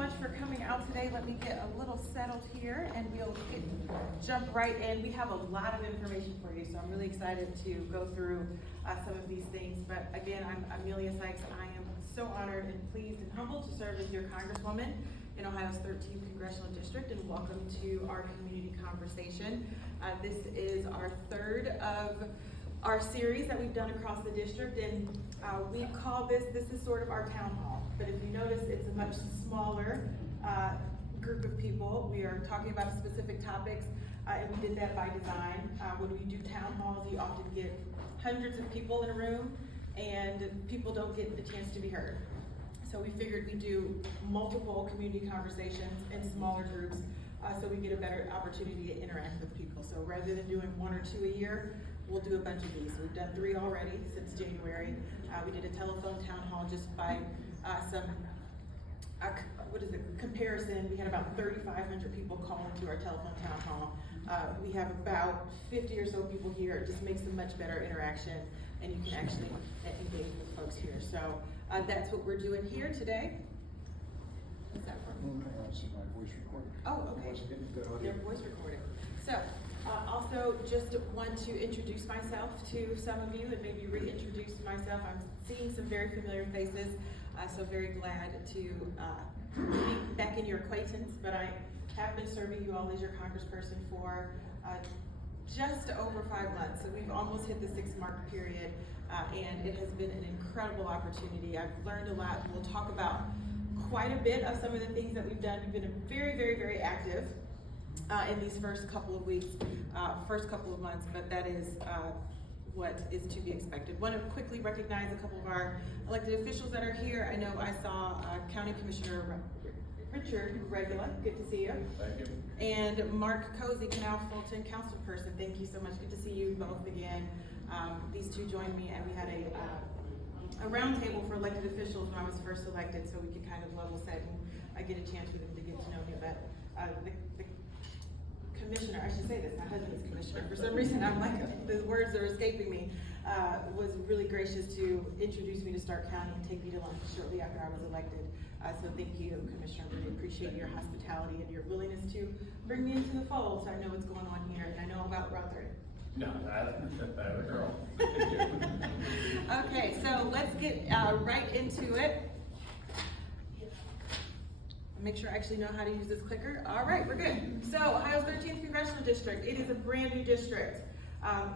much for coming out today. Let me get a little settled here and we'll jump right in. We have a lot of information for you, so I'm really excited to go through some of these things. But again, I'm Emilia Strong Sykes. I am so honored and pleased and humbled to serve as your Congresswoman in Ohio's 13th Congressional District, and welcome to our community conversation. This is our third of our series that we've done across the district, and we call this is sort of our town hall. But if you notice, it's a much smaller group of people. We are talking about specific topics, and we did that by design. When we do town halls, you often get hundreds of people in a room, and people don't get the chance to be heard. So we figured we'd do multiple community conversations in smaller groups, so we get a better opportunity to interact with people. So rather than doing one or two a year, we'll do a bunch of these. So we've done 3 already since January. We did a telephone town hall just by some comparison. We had about 3,500 people call into our telephone town hall. We have about 50 or so people here. It just makes a much better interaction, and you can actually engage with folks here. So that's what we're doing here today. What's that from? My voice recording. Oh, okay. Your voice recording. So, also just want to introduce myself to some of you and maybe reintroduce myself. I'm seeing some very familiar faces, so very glad to be back in your acquaintance, but I have been serving you all as your congressperson for just over 5 months. So we've almost hit the 6-month period, and it has been an incredible opportunity. I've learned a lot. We'll talk about quite a bit of some of the things that we've done. We've been very, very, very active in these first couple of weeks, first couple of months, but that is what is to be expected. Want to quickly recognize a couple of our elected officials that are here. I know I saw County Commissioner Richard Regula, good to see you. Thank you. And Mark Cozy, Canal Fulton councilperson, thank you so much. Good to see you both again. These two joined me, and we had a roundtable for elected officials when I was first elected, so we could kind of level set and I get a chance for them to get to know me. But the commissioner, I should say this, my husband's commissioner. For some reason, I'm like, the words are escaping me. Was really gracious to introduce me to Stark County and take me to lunch shortly after I was elected. So thank you, Commissioner. I really appreciate your hospitality and your willingness to bring me into the fold, so I know what's going on here and I know about Rutherford. No, that a girl. Okay, so let's get right into it. Make sure I actually know how to use this clicker. All right, we're good. So Ohio's 13th Congressional District, it is a brand new district.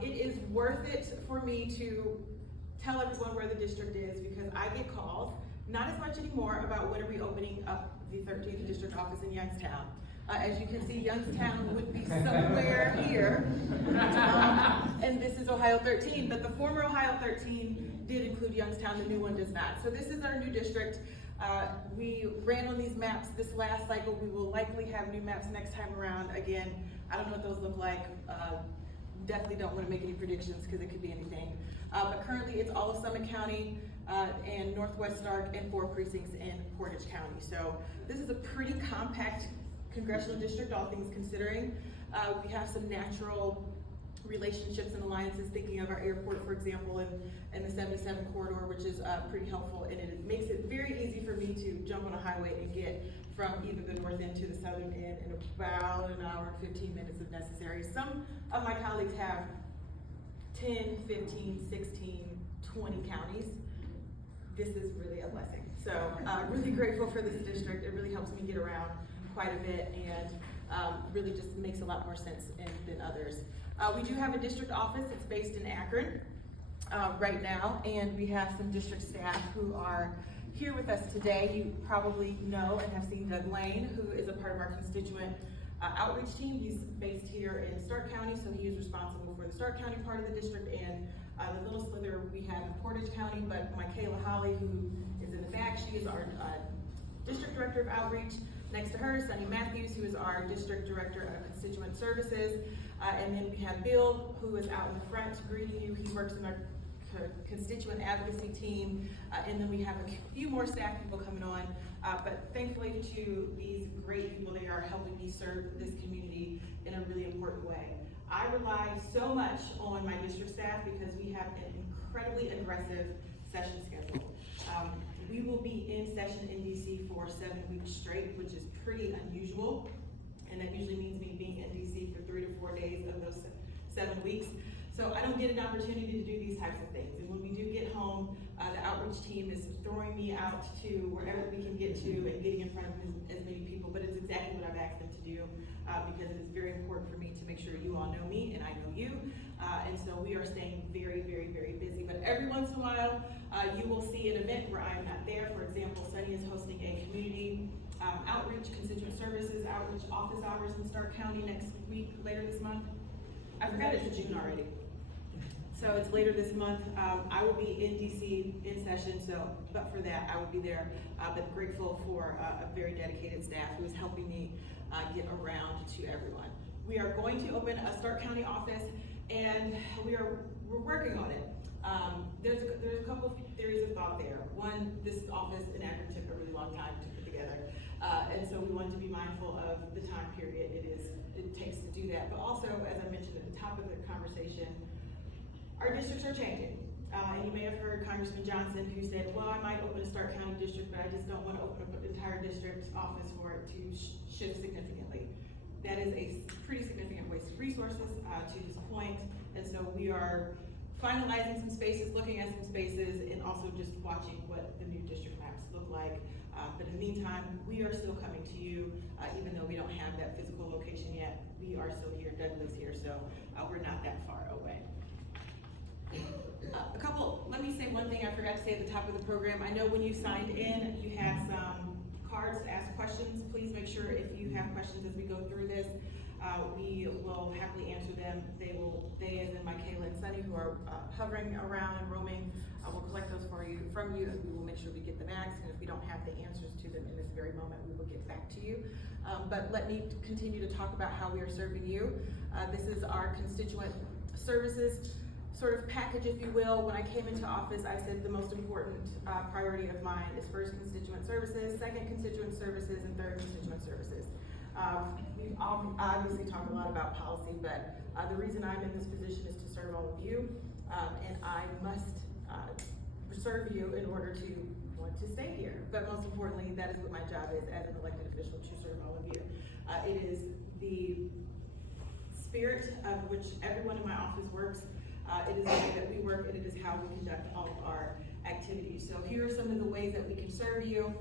It is worth it for me to tell everyone where the district is because I get calls, not as much anymore, about when are we opening up the 13th District office in Youngstown. As you can see, Youngstown would be somewhere here, and this is Ohio 13, but the former Ohio 13 did include Youngstown, the new one does not. So this is our new district. We ran on these maps this last cycle. We will likely have new maps next time around. Again, I don't know what those look like. Definitely don't want to make any predictions because it could be anything. But currently it's all of Summit County and Northwest Stark and 4 precincts in Portage County. So this is a pretty compact congressional district, all things considering. We have some natural relationships and alliances, thinking of our airport, for example, and the 77 corridor, which is pretty helpful, and it makes it very easy for me to jump on a highway and get from either the north end to the southern end in about an hour and 15 minutes if necessary. Some of my colleagues have 10, 15, 16, 20 counties. This is really a blessing. So really grateful for this district. It really helps me get around quite a bit and really just makes a lot more sense than others. We do have a district office. It's based in Akron right now, and we have some district staff who are here with us today. You probably know and have seen Doug Lane, who is a part of our constituent outreach team. He's based here in Stark County, so he is responsible for the Stark County part of the district, and the little slither we have in Portage County. But Michaela Holly, who is in the back, she is our district director of outreach. Next to her, Sunny Matthews, who is our district director of constituent services. And then we have Bill, who is out in the front greeting you. He works in our constituent advocacy team. And then we have a few more staff people coming on. But thankfully to these great people, they are helping me serve this community in a really important way. I rely so much on my district staff because we have an incredibly aggressive session schedule. We will be in session in DC for 7 weeks straight, which is pretty unusual. And that usually means me being in DC for 3 to 4 days of those 7 weeks. So I don't get an opportunity to do these types of things. And when we do get home, the outreach team is throwing me out to wherever we can get to and getting in front of as many people, but it's exactly what I've asked them to do because it is very important for me to make sure you all know me and I know you. And so we are staying very, very, very busy. But every once in a while, you will see an event where I am not there. For example, Sunny is hosting a community outreach, constituent services, outreach office hours in Stark County next week, later this month. I forgot it's June already. So it's later this month. I will be in DC in session, but for that, I will be there. But grateful for a very dedicated staff who is helping me get around to everyone. We are going to open a Stark County office, and we're working on it. There's a couple of theories of thought there. One, this office in Akron took a really long time to put together, and so we wanted to be mindful of the time period it takes to do that. But also, as I mentioned at the top of the conversation, our districts are changing. And you may have heard Congressman Johnson who said, well, I might open a Stark County district, but I just don't want to open up an entire district office for it to shift significantly. That is a pretty significant waste of resources to this point. And so we are finalizing some spaces, looking at some spaces, and also just watching what the new district maps look like. But in the meantime, we are still coming to you, even though we don't have that physical location yet. We are still here, Doug lives here, so we're not that far away. Let me say one thing I forgot to say at the top of the program. I know when you signed in, you had some cards to ask questions. Please make sure if you have questions as we go through this, we will happily answer them. They as in Michaela and Sunny, who are hovering around and roaming, will collect those from you, and we will make sure we get them asked. And if we don't have the answers to them in this very moment, we will get back to you. But let me continue to talk about how we are serving you. This is our constituent services sort of package, if you will. When I came into office, I said the most important priority of mine is first constituent services, second constituent services, and third constituent services. We obviously talk a lot about policy, but the reason I'm in this position is to serve all of you, and I must serve you in order to want to stay here. But most importantly, that is what my job is as an elected official, to serve all of you. It is the spirit of which everyone in my office works. It is the way that we work, and it is how we conduct all of our activities. So here are some of the ways that we can serve you.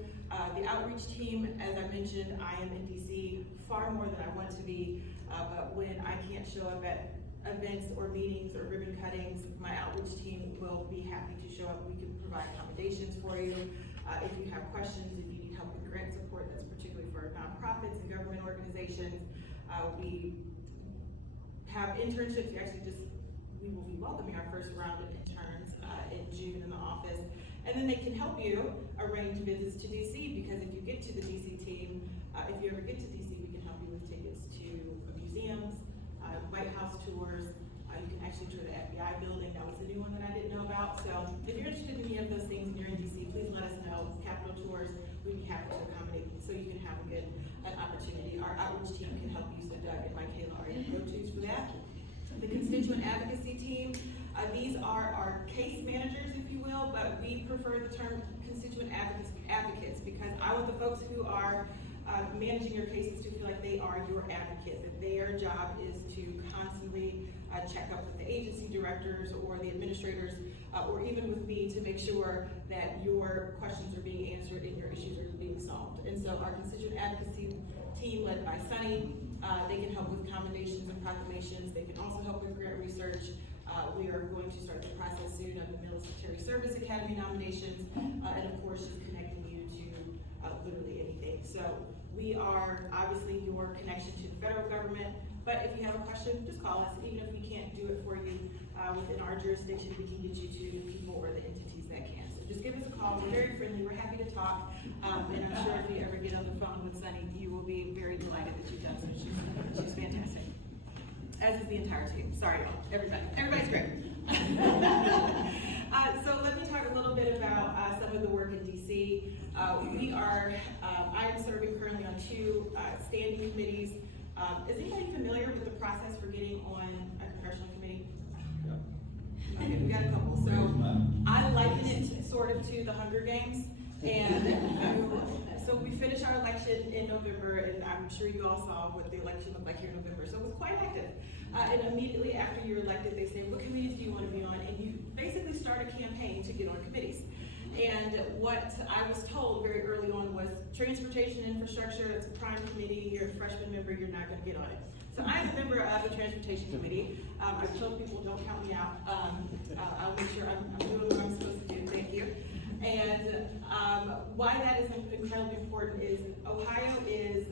The outreach team, as I mentioned, I am in DC far more than I want to be, but when I can't show up at events or meetings or ribbon cuttings, my outreach team will be happy to show up. We can provide accommodations for you. If you have questions, if you need help with grant support, that's particularly for nonprofits and government organizations. We have internships. We will be welcoming our first round of interns in June in the office. And then they can help you arrange visits to DC, because if you get to the DC team, if you ever get to DC, we can help you with tickets to museums, White House tours. You can actually tour the FBI building. That was a new one that I didn't know about. So if you're interested in any of those things and you're in DC, please let us know. Capitol tours, we'd be happy to accommodate you so you can have an opportunity. Our outreach team can help you, so Doug and Michaela are your go-tos for that. The constituent advocacy team, these are our case managers, if you will, but we prefer the term constituent advocates because I want the folks who are managing your cases to feel like they are your advocate, that their job is to constantly check up with the agency directors or the administrators or even with me to make sure that your questions are being answered and your issues are being solved. And so our constituent advocacy team led by Sunny, they can help with commendations and proclamations. They can also help with grant research. We are going to start the process soon of the Military Service Academy nominations, and of course just connecting you to literally anything. So we are obviously your connection to the federal government, but if you have a question, just call us. Even if we can't do it for you within our jurisdiction, we can get you to the people or the entities that can. So just give us a call. We're very friendly. We're happy to talk, and I'm sure if you ever get on the phone with Sunny, you will be very delighted that you've done so. She's fantastic. As is the entire team. Sorry, everybody's great. So let me talk a little bit about some of the work in DC. I am serving currently on 2 standing committees. Is anybody familiar with the process for getting on a congressional committee? Yeah. Okay, we got a couple. So I liken it sort of to the Hunger Games. And so we finished our election in November, and I'm sure you all saw what the election looked like here in November. So it was quite active. And immediately after you're elected, they say, what committees do you want to be on? And you basically start a campaign to get on committees. And what I was told very early on was transportation infrastructure, it's a prime committee, you're a freshman member, you're not going to get on it. So I'm a member of the transportation committee. I've told people don't count me out. I'll make sure I'm doing what I'm supposed to do, thank you. And why that is incredibly important is Ohio is,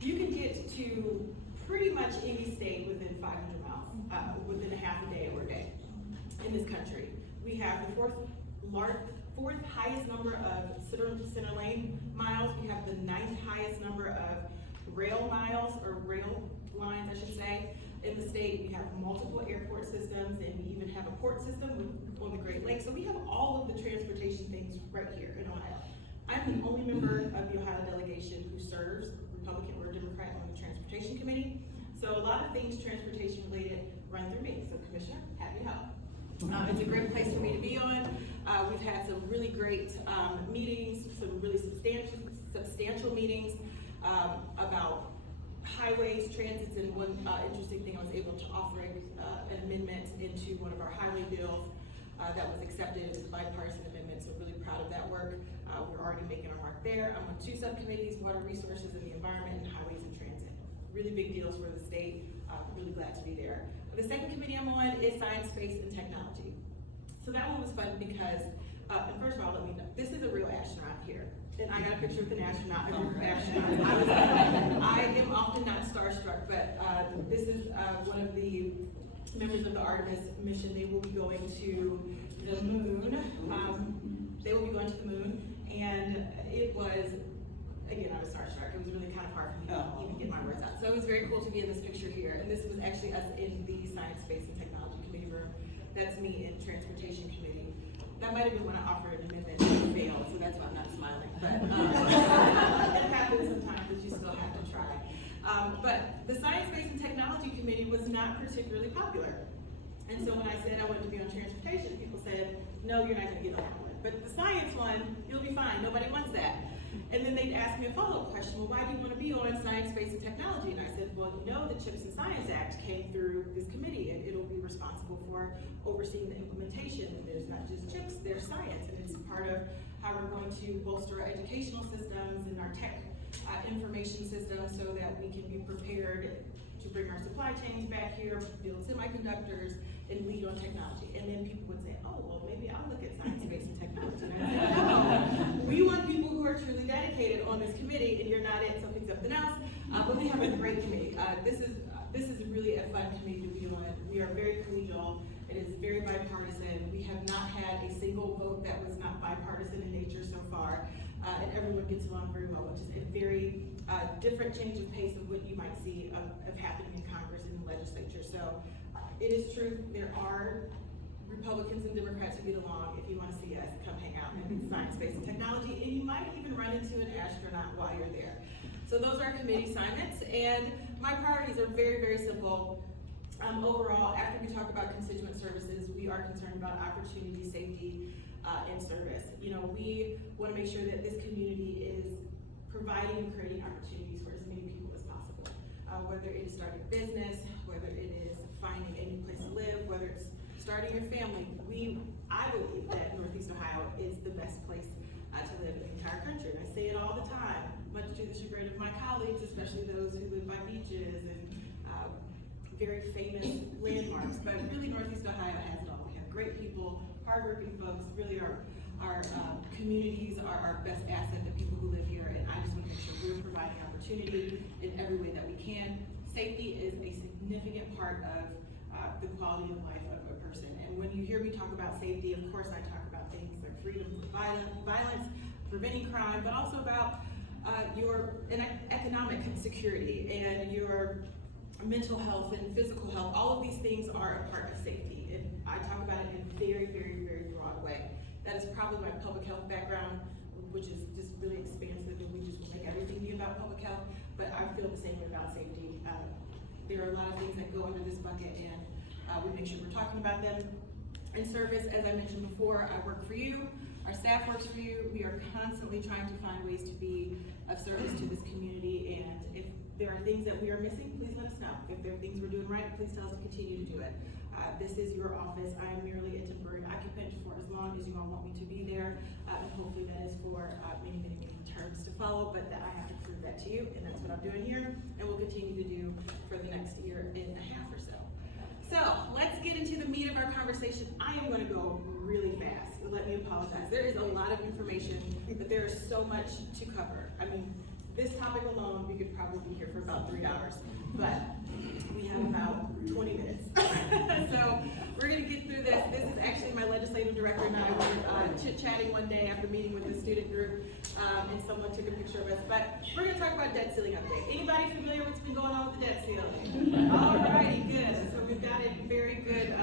you can get to pretty much any state within 500 miles, within a half a day or a day in this country. We have the fourth highest number of center lane miles. We have the 9th highest number of rail miles, or rail lines, I should say, in the state. We have multiple airport systems, and we even have a port system on the Great Lakes. So we have all of the transportation things right here in Ohio. I'm the only member of the Ohio delegation who serves, Republican or Democrat, on the Transportation Committee. So a lot of things transportation related run through me. So Commissioner, happy to help. It's a great place for me to be on. We've had some really great meetings, some really substantial meetings about highways, transits, and one interesting thing, I was able to offer an amendment into one of our highway bills that was accepted. It was a bipartisan amendment, so really proud of that work. We're already making our mark there. I'm on 2 subcommittees, water resources and the environment, and highways and transit. Really big deals for the state. Really glad to be there. The second committee I'm on is science, space, and technology. So that one was fun because, and first of all, let me know, this is a real astronaut here. And I got a picture with an astronaut, a group of astronauts. I am often not starstruck, but this is one of the members of the Artemis mission. They will be going to the moon. And it was, again, I was starstruck. It was really kind of hard for me to even get my words out. So it was very cool to be in this picture here. And this was actually us in the Science, Space, and Technology Committee room. That's me in Transportation Committee. That might have been when I offered an amendment and it failed, so that's why I'm not smiling. But it happens sometimes, but you still have to try. But the Science, Space, and Technology Committee was not particularly popular. And so when I said I wanted to be on transportation, people said, no, you're not going to get on that one. But the science one, you'll be fine. Nobody wants that. And then they'd ask me a follow-up question, well, why do you want to be on science, space, and technology? And I said, well, you know, the CHIPS and Science Act came through this committee, and it'll be responsible for overseeing the implementation. And there's not just CHIPS, there's science, and it's part of how we're going to bolster our educational systems and our tech information systems so that we can be prepared to bring our supply chains back here, build semiconductors, and lead on technology. And then people would say, oh, well, maybe I'll look at science, space, and technology. And I said, no, we want people who are truly dedicated on this committee, and you're not it, so pick something else. But we have a great committee. This is really a fun committee to be on. We are very collegial. It is very bipartisan. We have not had a single vote that was not bipartisan in nature so far. And everyone gets along very well, which is a very different change of pace of what you might see of happening in Congress and the legislature. So it is true, there are Republicans and Democrats who get along. If you want to see us, come hang out in science, space, and technology, and you might even run into an astronaut while you're there. So those are committee assignments, and my priorities are very, very simple. Overall, after we talk about constituent services, we are concerned about opportunity, safety, and service. You know, we want to make sure that this community is providing and creating opportunities for as many people as possible. Whether it is starting a business, whether it is finding a new place to live, whether it's starting your family. I believe that Northeast Ohio is the best place to live in the entire country. And I say it all the time, much to the chagrin of my colleagues, especially those who live by beaches and very famous landmarks. But really, Northeast Ohio has it all. We have great people, hardworking folks. Really, our communities are our best asset, the people who live here, and I just want to make sure we're providing opportunity in every way that we can. Safety is a significant part of the quality of life of a person. And when you hear me talk about safety, of course I talk about things like freedom from violence, preventing crime, but also about your economic security and your mental health and physical health. All of these things are a part of safety. And I talk about it in a very, very, very broad way. That is probably my public health background, which is just really expansive, and we just make everything be about public health. But I feel the same way about safety. There are a lot of things that go under this bucket, and we make sure we're talking about them. In service, as I mentioned before, I work for you. Our staff works for you. We are constantly trying to find ways to be of service to this community, and if there are things that we are missing, please let us know. If there are things we're doing right, please tell us to continue to do it. This is your office. I am merely a temporary occupant for as long as you all want me to be there, and hopefully that is for many, many, many terms to follow, but that I have to prove that to you, and that's what I'm doing here, and will continue to do for the next year and a half or so. So, let's get into the meat of our conversation. I am gonna go really fast, so let me apologize. There is a lot of information, but there is so much to cover. I mean, this topic alone, we could probably be here for about 3 hours, but we have about 20 minutes. So we're gonna get through this. This is actually my legislative director and I were chit-chatting one day after meeting with the student group, and someone took a picture of us. But we're gonna talk about debt ceiling update. Anybody familiar with what's been going on with the debt ceiling? All righty, good. So we've got a very good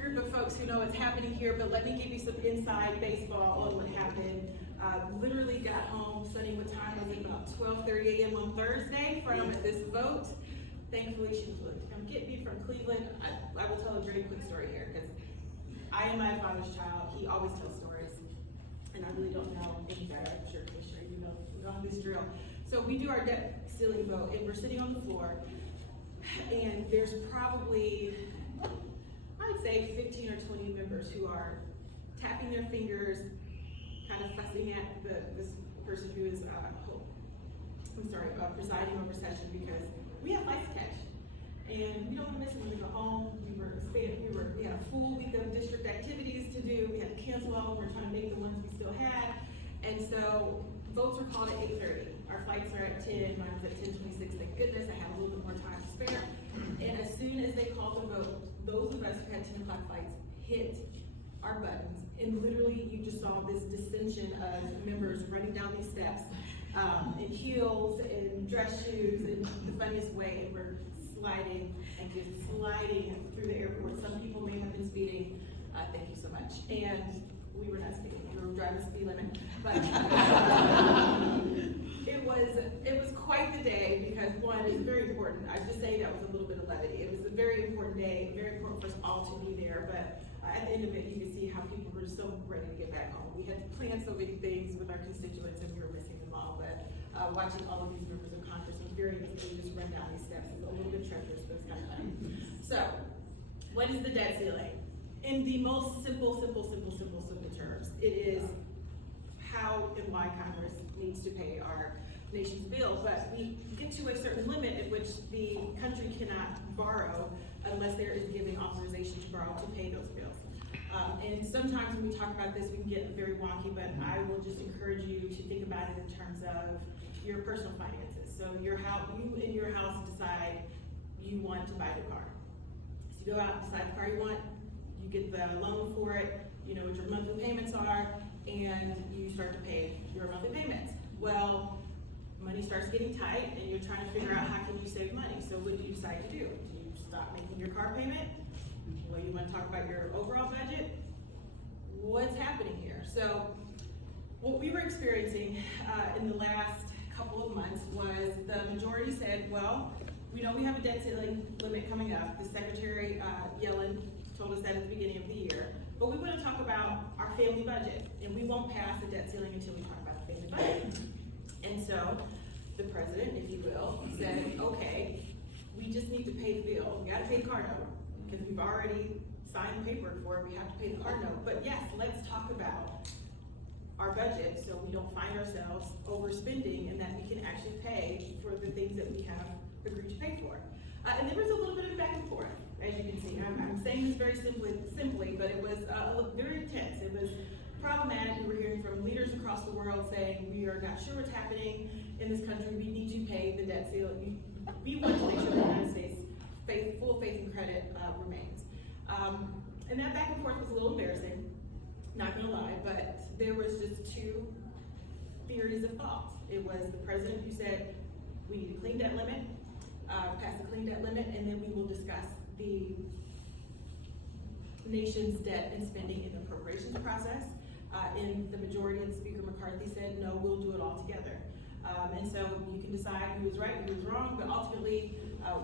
group of folks who know what's happening here, but let me give you some inside baseball on what happened. Literally got home, Sunny, what time was it? About 12:30 a.m. on Thursday from this vote. Thankfully, she was willing to come get me from Cleveland. I will tell a very quick story here, because I am my father's child. He always tells stories, and I really don't know any better. I'm sure you know this drill. So we do our debt ceiling vote, and we're sitting on the floor, and there's probably, I would say 15 or 20 members who are tapping their fingers, kind of fussing at this person who is, presiding over session, because we have flights to catch, and we don't want to miss it when we go home. We had a full week of district activities to do. We had to cancel all, we're trying to make the ones we still had, and so votes were called at 8:30. Our flights are at 10, mine was at 10:26, thank goodness, I had a little bit more time to spare, and as soon as they called the vote, those of us who had 10 o'clock flights hit our buttons, and literally you just saw this dissension of members running down these steps in heels and dress shoes in the funniest way, and we're sliding and just sliding through the airport. Some people may have been speeding, thank you so much, and we were not speeding, we were driving the speed limit, but it was quite the day, because one, it's very important. I just say that with a little bit of levity. It was a very important day, very important for us all to be there, but at the end of it, you can see how people were so ready to get back home. We had planned so many things with our constituents, and we were missing them all, but watching all of these members of Congress was very easy to just run down these steps. It's a little bit treacherous, but it's kind of funny. So, what is the debt ceiling? In the most simple terms, it is how and why Congress needs to pay our nation's bill, but we get to a certain limit at which the country cannot borrow unless there is giving authorization to borrow to pay those bills. And sometimes when we talk about this, we can get very wonky, but I will just encourage you to think about it in terms of your personal finances. So you in your house decide you want to buy the car. So you go out and decide the car you want, you get the loan for it, you know what your monthly payments are, and you start to pay your monthly payments. Well, money starts getting tight, and you're trying to figure out how can you save money. So what do you decide to do? Do you stop making your car payment? Well, you want to talk about your overall budget? What's happening here? So what we were experiencing in the last couple of months was the majority said, well, we know we have a debt ceiling limit coming up. The Secretary Yellen told us that at the beginning of the year, but we want to talk about our family budget, and we won't pass the debt ceiling until we talk about the family budget. And so the president, if you will, said, okay, we just need to pay the bill. We got to pay the car note, because we've already signed the paperwork for it. We have to pay the car note. But yes, let's talk about our budget so we don't find ourselves overspending, and that we can actually pay for the things that we have agreed to pay for. And there was a little bit of back and forth, as you can see. I'm saying this very simply, but it was very intense. It was problematic. We were hearing from leaders across the world saying, we are not sure what's happening in this country. We need to pay the debt ceiling. We want to make sure the United States full faith and credit remains. And that back and forth was a little embarrassing, not gonna lie, but there was just two theories of thought. It was the president who said, we need a clean debt limit, pass the clean debt limit, and then we will discuss the nation's debt and spending in the appropriations process. And the majority of Speaker McCarthy said, no, we'll do it all together. And so you can decide who was right, who was wrong, but ultimately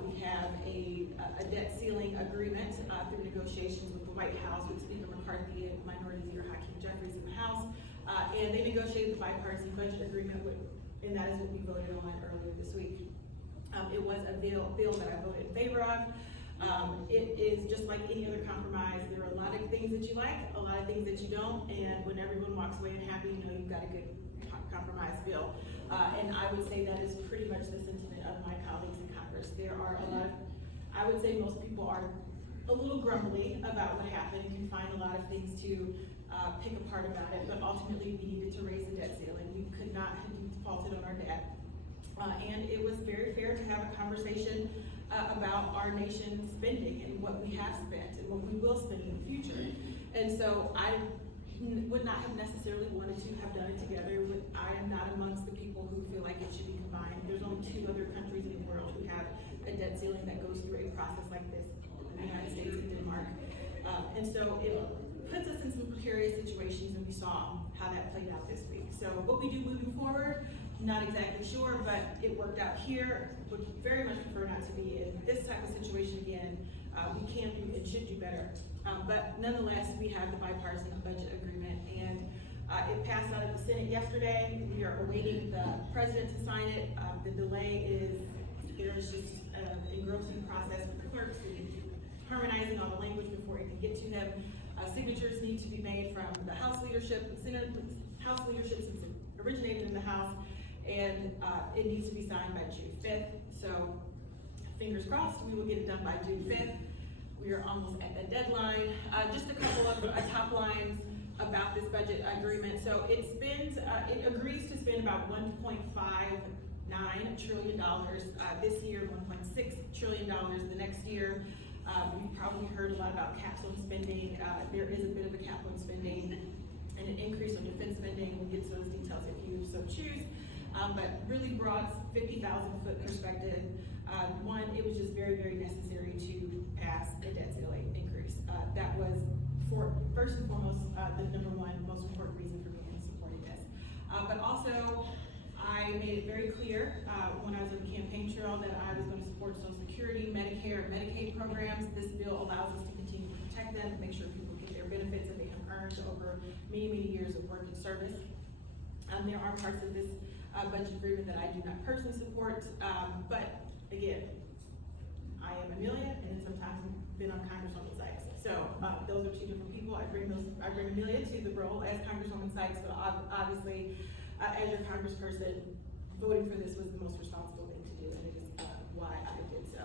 we have a debt ceiling agreement through negotiations with the White House, with Speaker McCarthy and Minority Leader Hakeem Jeffries in the House, And they negotiated the bipartisan budget agreement, and that is what we voted on earlier this week. It was a bill that I voted in favor of. It is just like any other compromise. There are a lot of things that you like, a lot of things that you don't, and when everyone walks away unhappy, you know you've got a good compromise bill. And I would say that is pretty much the sentiment of my colleagues in Congress. There are a lot of, I would say most people are a little grumbly about what happened and can find a lot of things to pick apart about it, but ultimately we needed to raise the debt ceiling. We could not have defaulted on our debt. And it was very fair to have a conversation about our nation's spending and what we have spent and what we will spend in the future. And so I would not have necessarily wanted to have done it together. I am not amongst the people who feel like it should be combined. There's only 2 other countries in the world who have a debt ceiling that goes through a process like this, the United States and Denmark. And so it puts us in some precarious situations, and we saw how that played out this week. So what we do moving forward, not exactly sure, but it worked out here. Would very much prefer not to be in this type of situation again. We can do and should do better. But nonetheless, we have the bipartisan budget agreement, and it passed out of the Senate yesterday. We are awaiting the president to sign it. The delay is, there's just an engrossing process with the clerks and harmonizing all the language before it can get to them. Signatures need to be made from the House leadership, the Senate, House leadership since it originated in the House, and it needs to be signed by June 5th. So fingers crossed, we will get it done by June 5th. We are almost at that deadline. Just a couple of top lines about this budget agreement. So it spends, it agrees to spend about $1.59 trillion this year, $1.6 trillion the next year. You've probably heard a lot about caps on spending. There is a bit of a cap on spending and an increase on defense spending. We'll get to those details if you so choose. But really broad 50,000-foot perspective. One, it was just very, very necessary to pass a debt ceiling increase. That was, first and foremost, the number one most important reason for me in supporting this. But also, I made it very clear when I was on the campaign trail that I was going to support Social Security, Medicare, and Medicaid programs. This bill allows us to continue to protect them, make sure people get their benefits that they have earned over many, many years of work and service. There are parts of this budget agreement that I do not personally support, but again, I am Emilia, and sometimes been on Congresswoman Sykes. So those are 2 different people. I bring Emilia to the role as Congresswoman Sykes, but obviously, as your congressperson, voting for this was the most responsible thing to do, and it is why I did so.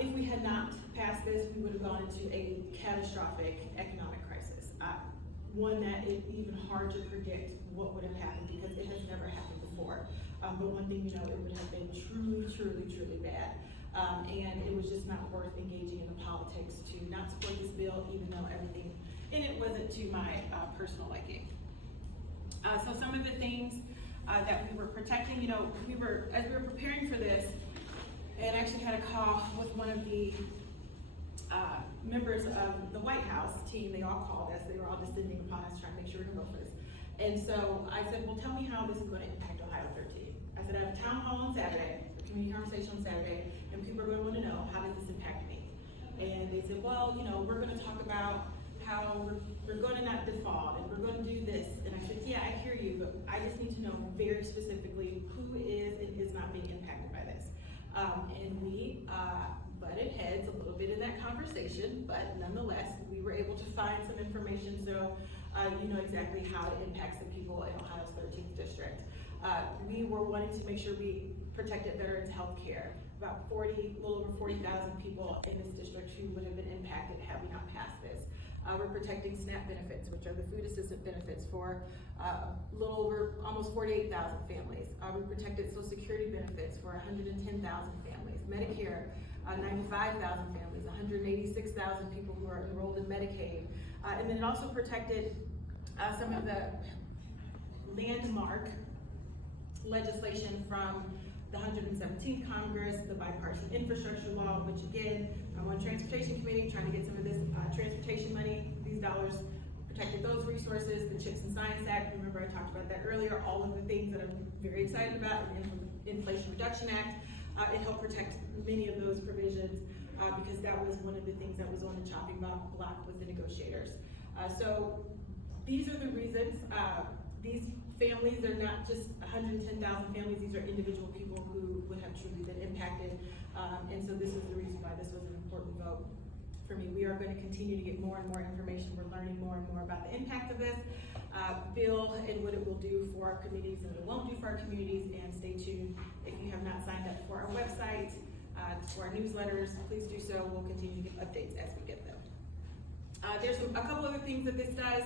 If we had not passed this, we would have gone into a catastrophic economic crisis. One that is even hard to predict what would have happened because it has never happened before. But one thing you know, it would have been truly, truly, truly bad. And it was just not worth engaging in the politics to not support this bill, even though everything in it wasn't to my personal liking. So some of the things that we were protecting, you know, as we were preparing for this, and actually had a call with one of the members of the White House team. They all called us. They were all descending upon us, trying to make sure we can vote for this. And so I said, well, tell me how this is going to impact Ohio 13. I said, I have a town hall on Saturday, a community conversation on Saturday, and people are going to want to know, how does this impact me? And they said, well, you know, we're going to talk about how we're going to not default, and we're going to do this. And I said, yeah, I hear you, but I just need to know very specifically who is and is not being impacted by this. And we butted heads a little bit in that conversation, but nonetheless, we were able to find some information so you know exactly how it impacts the people in Ohio's 13th district. We were wanting to make sure we protected veterans' health care. About a little over 40,000 people in this district who would have been impacted had we not passed this. We're protecting SNAP benefits, which are the food assistance benefits for a little over almost 48,000 families. We protected Social Security benefits for 110,000 families. Medicare, 95,000 families, 186,000 people who are enrolled in Medicaid. And then it also protected some of the landmark legislation from the 117th Congress, the bipartisan infrastructure law, which again, I'm on Transportation Committee trying to get some of this transportation money. These dollars protected those resources. The CHIPS and Science Act, remember I talked about that earlier, all of the things that I'm very excited about, and the Inflation Reduction Act, it helped protect many of those provisions because that was one of the things that was on the chopping block with the negotiators. So these are the reasons. These families are not just 110,000 families, these are individual people who would have truly been impacted. And so this was the reason why this was an important vote for me. We are going to continue to get more and more information. We're learning more and more about the impact of this bill and what it will do for our communities and what it won't do for our communities. And stay tuned. If you have not signed up for our website, for our newsletters, please do so. We'll continue to give updates as we get them. There's a couple other things that this does.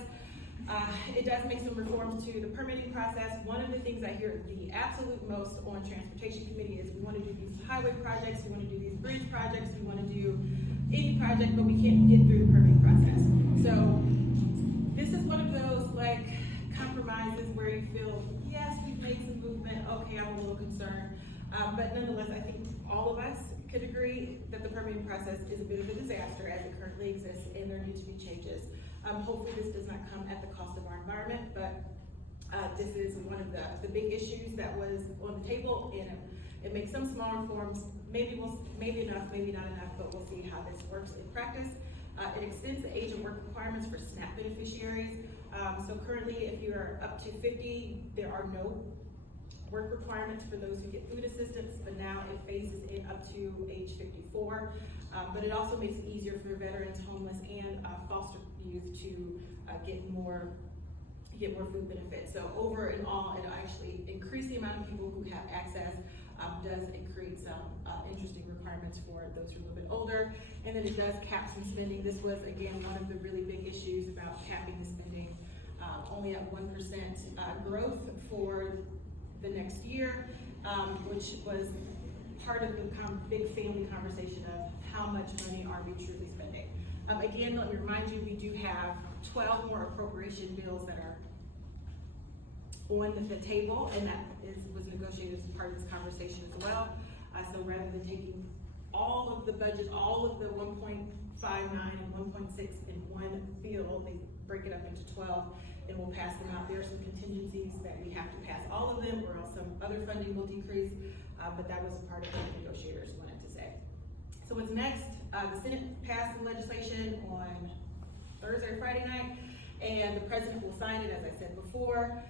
It does make some reforms to the permitting process. One of the things I hear the absolute most on Transportation Committee is we want to do these highway projects, we want to do these bridge projects, we want to do any project, but we can't get through the permitting process. So this is one of those like compromises where you feel, yes, we've made some movement, okay, I'm a little concerned. But nonetheless, I think all of us could agree that the permitting process is a bit of a disaster as it currently exists, and there need to be changes. Hopefully this does not come at the cost of our environment, but this is one of the big issues that was on the table, and it makes some small reforms. Maybe enough, maybe not enough, but we'll see how this works in practice. It extends the age of work requirements for SNAP beneficiaries. So currently, if you are up to 50, there are no work requirements for those who get food assistance, but now it phases in up to age 54. But it also makes it easier for veterans, homeless, and foster youth to get more food benefits. So over and all, it actually increases the amount of people who have access, does create some interesting requirements for those who are a little bit older, and then it does cap some spending. This was, again, one of the really big issues about capping the spending, only at 1% growth for the next year, which was part of the big family conversation of how much money are we truly spending. Again, let me remind you, we do have 12 more appropriation bills that are on the table, and that was negotiated as part of this conversation as well. So rather than taking all of the budget, all of the 1.59 and 1.6 in one bill, they break it up into 12 and we'll pass them out. There are some contingencies that we have to pass all of them, or else some other funding will decrease, but that was part of what the negotiators wanted to say. So what's next? The Senate passed the legislation on Thursday or Friday night, and the president will sign it, as I said before.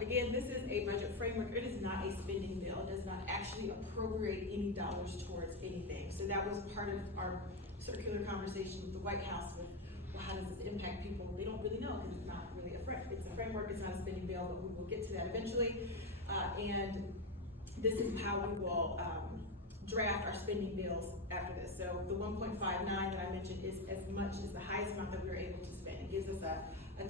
Again, this is a budget framework. It is not a spending bill. It does not actually appropriate any dollars towards anything. So that was part of our circular conversation with the White House with, well, how does this impact people? They don't really know, because it's not really it's a framework, it's not a spending bill, but we will get to that eventually. And this is how we will draft our spending bills after this. So the 1.59 that I mentioned is as much as the highest amount that we were able to spend. It gives us a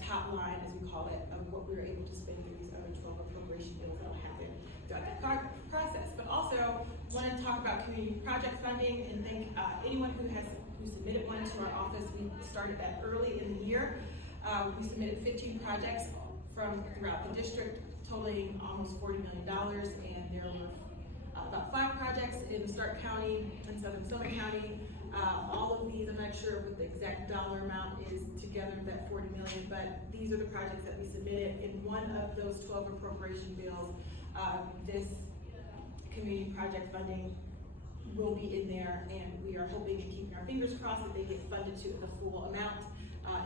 top line, as we call it, of what we were able to spend through these other 12 appropriation bills that will happen throughout that process. But also want to talk about community project funding and thank anyone who submitted one to our office. We started that early in the year. We submitted 15 projects from throughout the district, totaling almost $40 million, and there were about 5 projects in Stark County and Southern Summit County. All of these, I'm not sure what the exact dollar amount is together, that $40 million, but these are the projects that we submitted. In one of those 12 appropriation bills, this community project funding will be in there, and we are hoping and keeping our fingers crossed that they get funded to the full amount,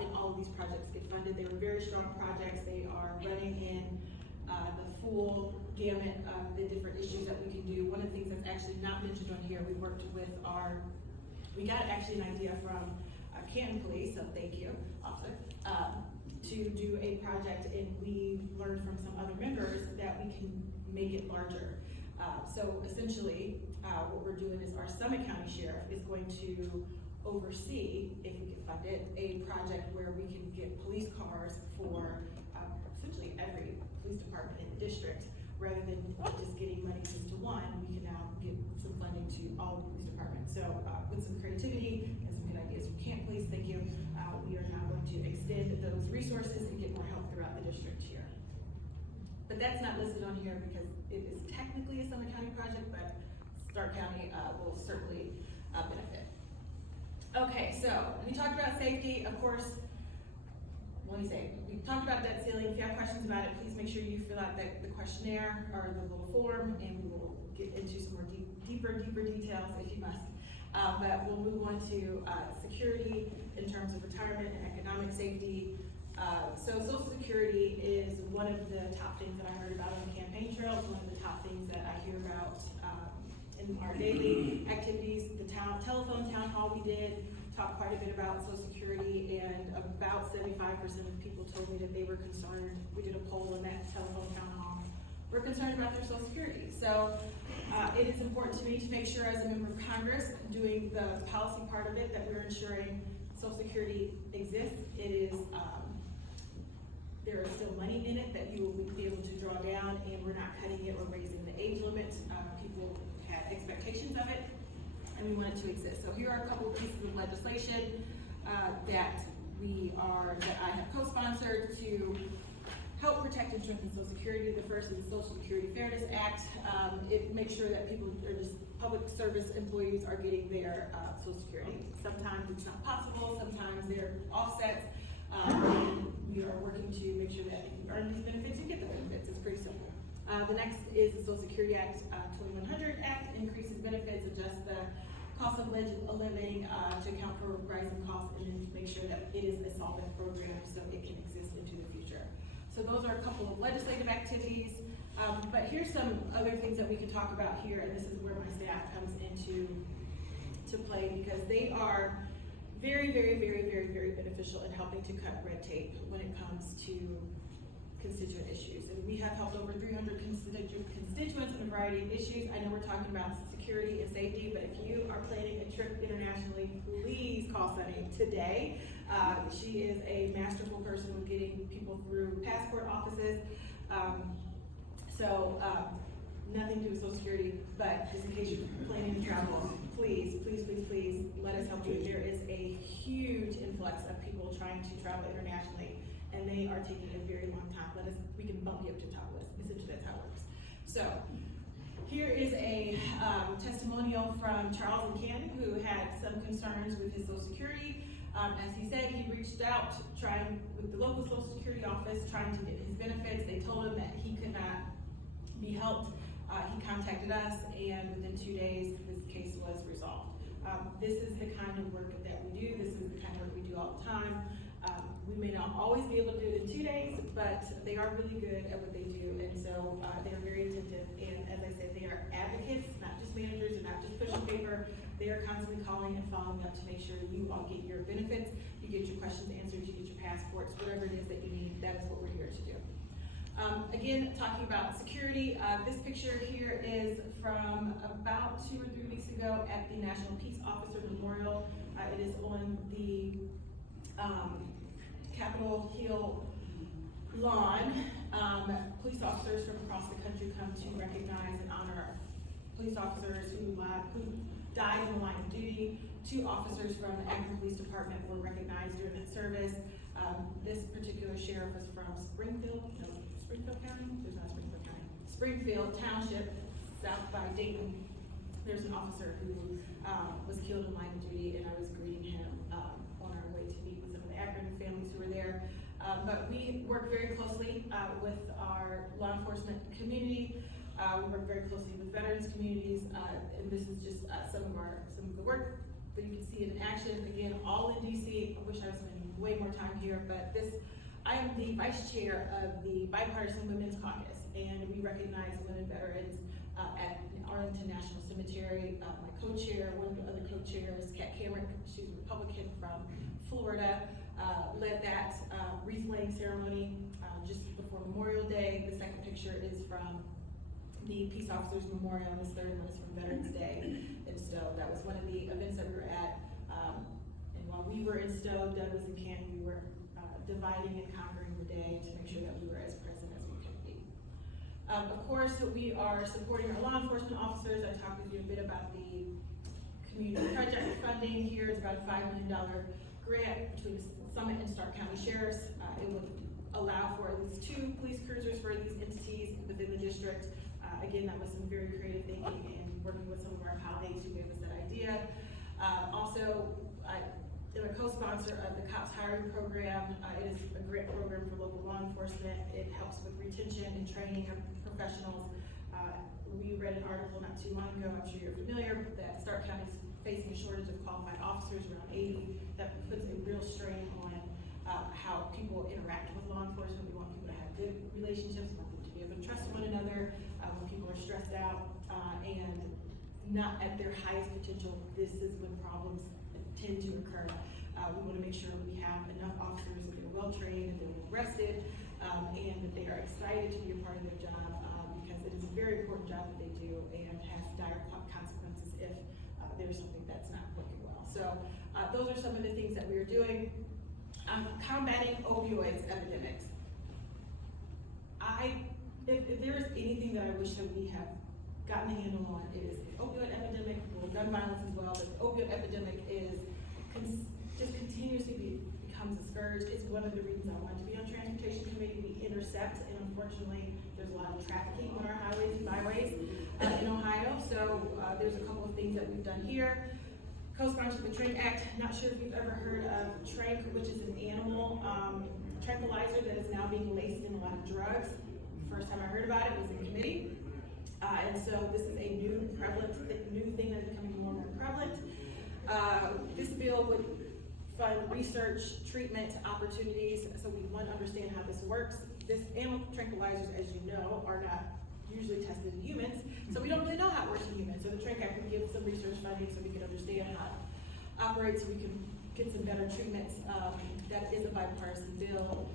and all of these projects get funded. They were very strong projects. They are running in the full gamut of the different issues that we can do. One of the things that's actually not mentioned on here, we worked with we got actually an idea from Canton Police, so thank you, officer, to do a project, and we learned from some other members that we can make it larger. So essentially, what we're doing is our Summit County Sheriff is going to oversee, if we can fund it, a project where we can get police cars for essentially every police department in the district. Rather than just getting money just to one, we can now give some funding to all the police departments. So with some creativity and some good ideas from Camp Police, thank you, we are now going to extend those resources and get more help throughout the district here. But that's not listed on here because it is technically a Summit County project, but Stark County will certainly benefit. Okay, so we talked about safety, of course. What do you say? We talked about debt ceiling. If you have questions about it, please make sure you fill out the questionnaire or the little form, and we will get into some more deeper details if you must. But we'll move on to security in terms of retirement and economic safety. So Social security is one of the top things that I heard about on the campaign trail. It's one of the top things that I hear about in our daily activities. The telephone town hall we did talked quite a bit about Social Security, and about 75% of people told me that they were concerned. We did a poll in that telephone town hall. We're concerned about their Social Security. So it is important to me to make sure, as a member of Congress, doing the policy part of it, that we're ensuring Social Security exists. It is, there is still money in it that you will be able to draw down, and we're not cutting it or raising the age limit. People had expectations of it, and we want it to exist. So here are a couple of pieces of legislation that I have co-sponsored to help protect and strengthen Social Security. The first is the Social Security Fairness Act. It makes sure that people are just public service employees are getting their Social Security. Sometimes it's not possible, sometimes they're offsets. And we are working to make sure that if you earn these benefits, you get the benefits. It's pretty simple. The next is the Social Security Act, 2100 Act, increases benefits, adjusts the cost of living to account for rising costs, and then to make sure that it is a solvent program so it can exist into the future. So those are a couple of legislative activities, but here's some other things that we can talk about here, and this is where my staff comes into play, because they are very, very, very, very, very beneficial in helping to cut red tape when it comes to constituent issues. And we have helped over 300 constituents in a variety of issues. I know we're talking about security and safety, but if you are planning a trip internationally, please call Sunny today. She is a masterful person with getting people through passport offices. Nothing to do with Social Security, but just in case you're planning to travel, please, please, please, please let us help you. There is a huge influx of people trying to travel internationally, and they are taking a very long time. We can bump you up to the top list. Essentially, that's how it works. So, here is a testimonial from Charles and Cantoh, who had some concerns with his Social Security. As he said, he reached out trying with the local Social Security office, trying to get his benefits. They told him that he could not be helped. He contacted us, and within 2 days, his case was resolved. This is the kind of work that we do. This is the kind of work we do all the time. We may not always be able to do it in 2 days, but they are really good at what they do, and so they are very attentive. And as I said, they are advocates, not just managers, and not just pushing paper. They are constantly calling and following up to make sure you all get your benefits, you get your questions answered, you get your passports, whatever it is that you need. That is what we're here to do. Again, talking about security, this picture here is from about 2 or 3 weeks ago at the National Peace Officer Memorial. It is on the Capitol Hill lawn. Police officers from across the country come to recognize and honor police officers who died in the line of duty. 2 officers from the Akron Police Department were recognized during that service. This particular sheriff is from Springfield County? There's not Springfield County. Springfield Township, south by Dayton. There's an officer who was killed in line of duty, and I was greeting him on our way to meet with some of the Akron families who were there. But we work very closely with our law enforcement community. We work very closely with veterans communities, and this is just some of the work that you can see in action. Again, all in DC. I wish I was spending way more time here, but I am the vice chair of the Bipartisan Women's Caucus, and we recognize women veterans at Arlington National Cemetery. My co-chair, one of the other co-chairs, Kat Cameron, she's a Republican from Florida, led that wreath-laying ceremony just before Memorial Day. The second picture is from the Peace Officers Memorial, and this third one is from Veterans Day in Stowe. That was one of the events that we were at, and while we were in Stowe, Doug was in Canton, we were dividing and conquering the day to make sure that we were as present as we could be. Of course, we are supporting our law enforcement officers. I talked with you a bit about the community project funding. Here is about a $5 million grant between Summit and Stark County Sheriffs. It will allow for at least 2 police cruisers for these entities within the district. Again, that was some very creative thinking and working with some of our colleagues who gave us that idea. Also, I am a co-sponsor of the COPS hiring program. It is a grant program for local law enforcement. It helps with retention and training of professionals. We read an article not too long ago, I'm sure you're familiar, that Stark County is facing a shortage of qualified officers, around 80. That puts a real strain on how people interact with law enforcement. We want good relationships, we want them to be able to trust one another, when people are stressed out, and not at their highest potential. This is when problems tend to occur. We want to make sure we have enough officers that they're well trained and they're well rested, and that they are excited to be a part of their job, because it is a very important job that they do and has dire consequences if there's something that's not working well. So those are some of the things that we are doing. Combating opioids epidemics. If there is anything that I wish that we have gotten a handle on, it is the opioid epidemic, well, gun violence as well, but the opioid epidemic is just continuously becomes a scourge. It's one of the reasons I wanted to be on Transportation Committee. We intercept, and unfortunately, there's a lot of trafficking on our highways and byways in Ohio. So there's a couple of things that we've done here. Co-sponsored the Trank Act. Not sure if you've ever heard of Trank, which is an animal tranquilizer that is now being laced in a lot of drugs. First time I heard about it was in committee. And so this is a new thing that is becoming more and more prevalent. This bill would fund research, treatment opportunities, so we want to understand how this works. This animal tranquilizers, as you know, are not usually tested in humans, so we don't really know how it works in humans. So the Trank Act would give some research funding so we can understand how it operates, so we can get some better treatments. That is a bipartisan bill.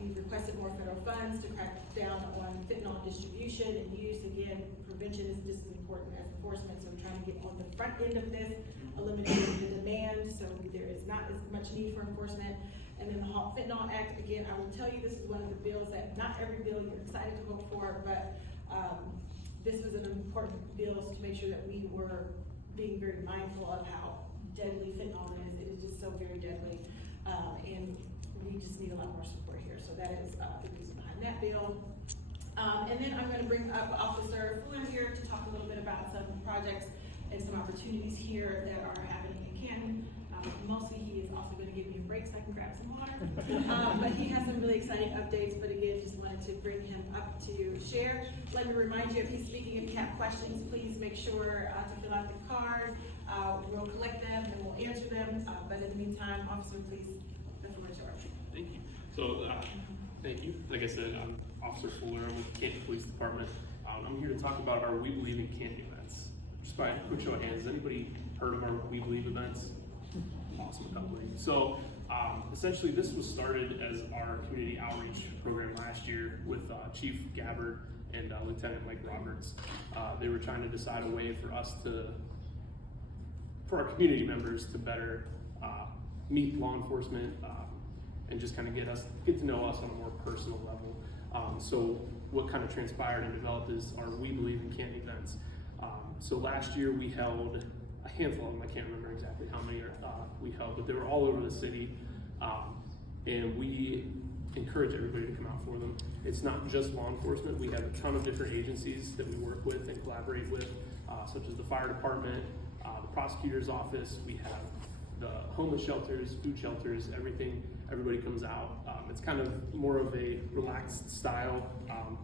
We've requested more federal funds to crack down on fentanyl distribution and use. Again, prevention is just as important as enforcement, so we're trying to get on the front end of this, eliminating the demand, so there is not as much need for enforcement. And then the Fentanyl Act, again, I will tell you, this is one of the bills that not every bill you're excited to vote for, but this was an important bill to make sure that we were being very mindful of how deadly fentanyl is. It is just so very deadly, and we just need a lot more support here. So that is the reason behind that bill. And then I'm going to bring up Officer Fuller here to talk a little bit about some projects and some opportunities here that are happening in Canton. Mostly he is also going to give me a break so I can grab some water. But he has some really exciting updates, but again, just wanted to bring him up to share. Let me remind you, if he's speaking, if you have questions, please make sure to fill out the card. We'll collect them and we'll answer them. But in the meantime, Officer, please, the floor is yours. Thank you. So, thank you. Like I said, I'm Officer Fuller. I'm with the Canton Police Department. I'm here to talk about our We Believe in Canton events. Just by a quick show of hands, has anybody heard of our We Believe events? Awesome, a couple of you. So, essentially, this was started as our community outreach program last year with Chief Gabbard and Lieutenant Mike Roberts. They were trying to decide a way for us for our community members to better meet law enforcement and just kind of get to know us on a more personal level. So what kind of transpired and developed is our We Believe in Canton events. So last year we held a handful of them. I can't remember exactly how many we held, but they were all over the city. And we encourage everybody to come out for them. It's not just law enforcement. We have a ton of different agencies that we work with and collaborate with, such as the fire department, the prosecutor's office. We have the homeless shelters, food shelters, everything. Everybody comes out. It's kind of more of a relaxed style.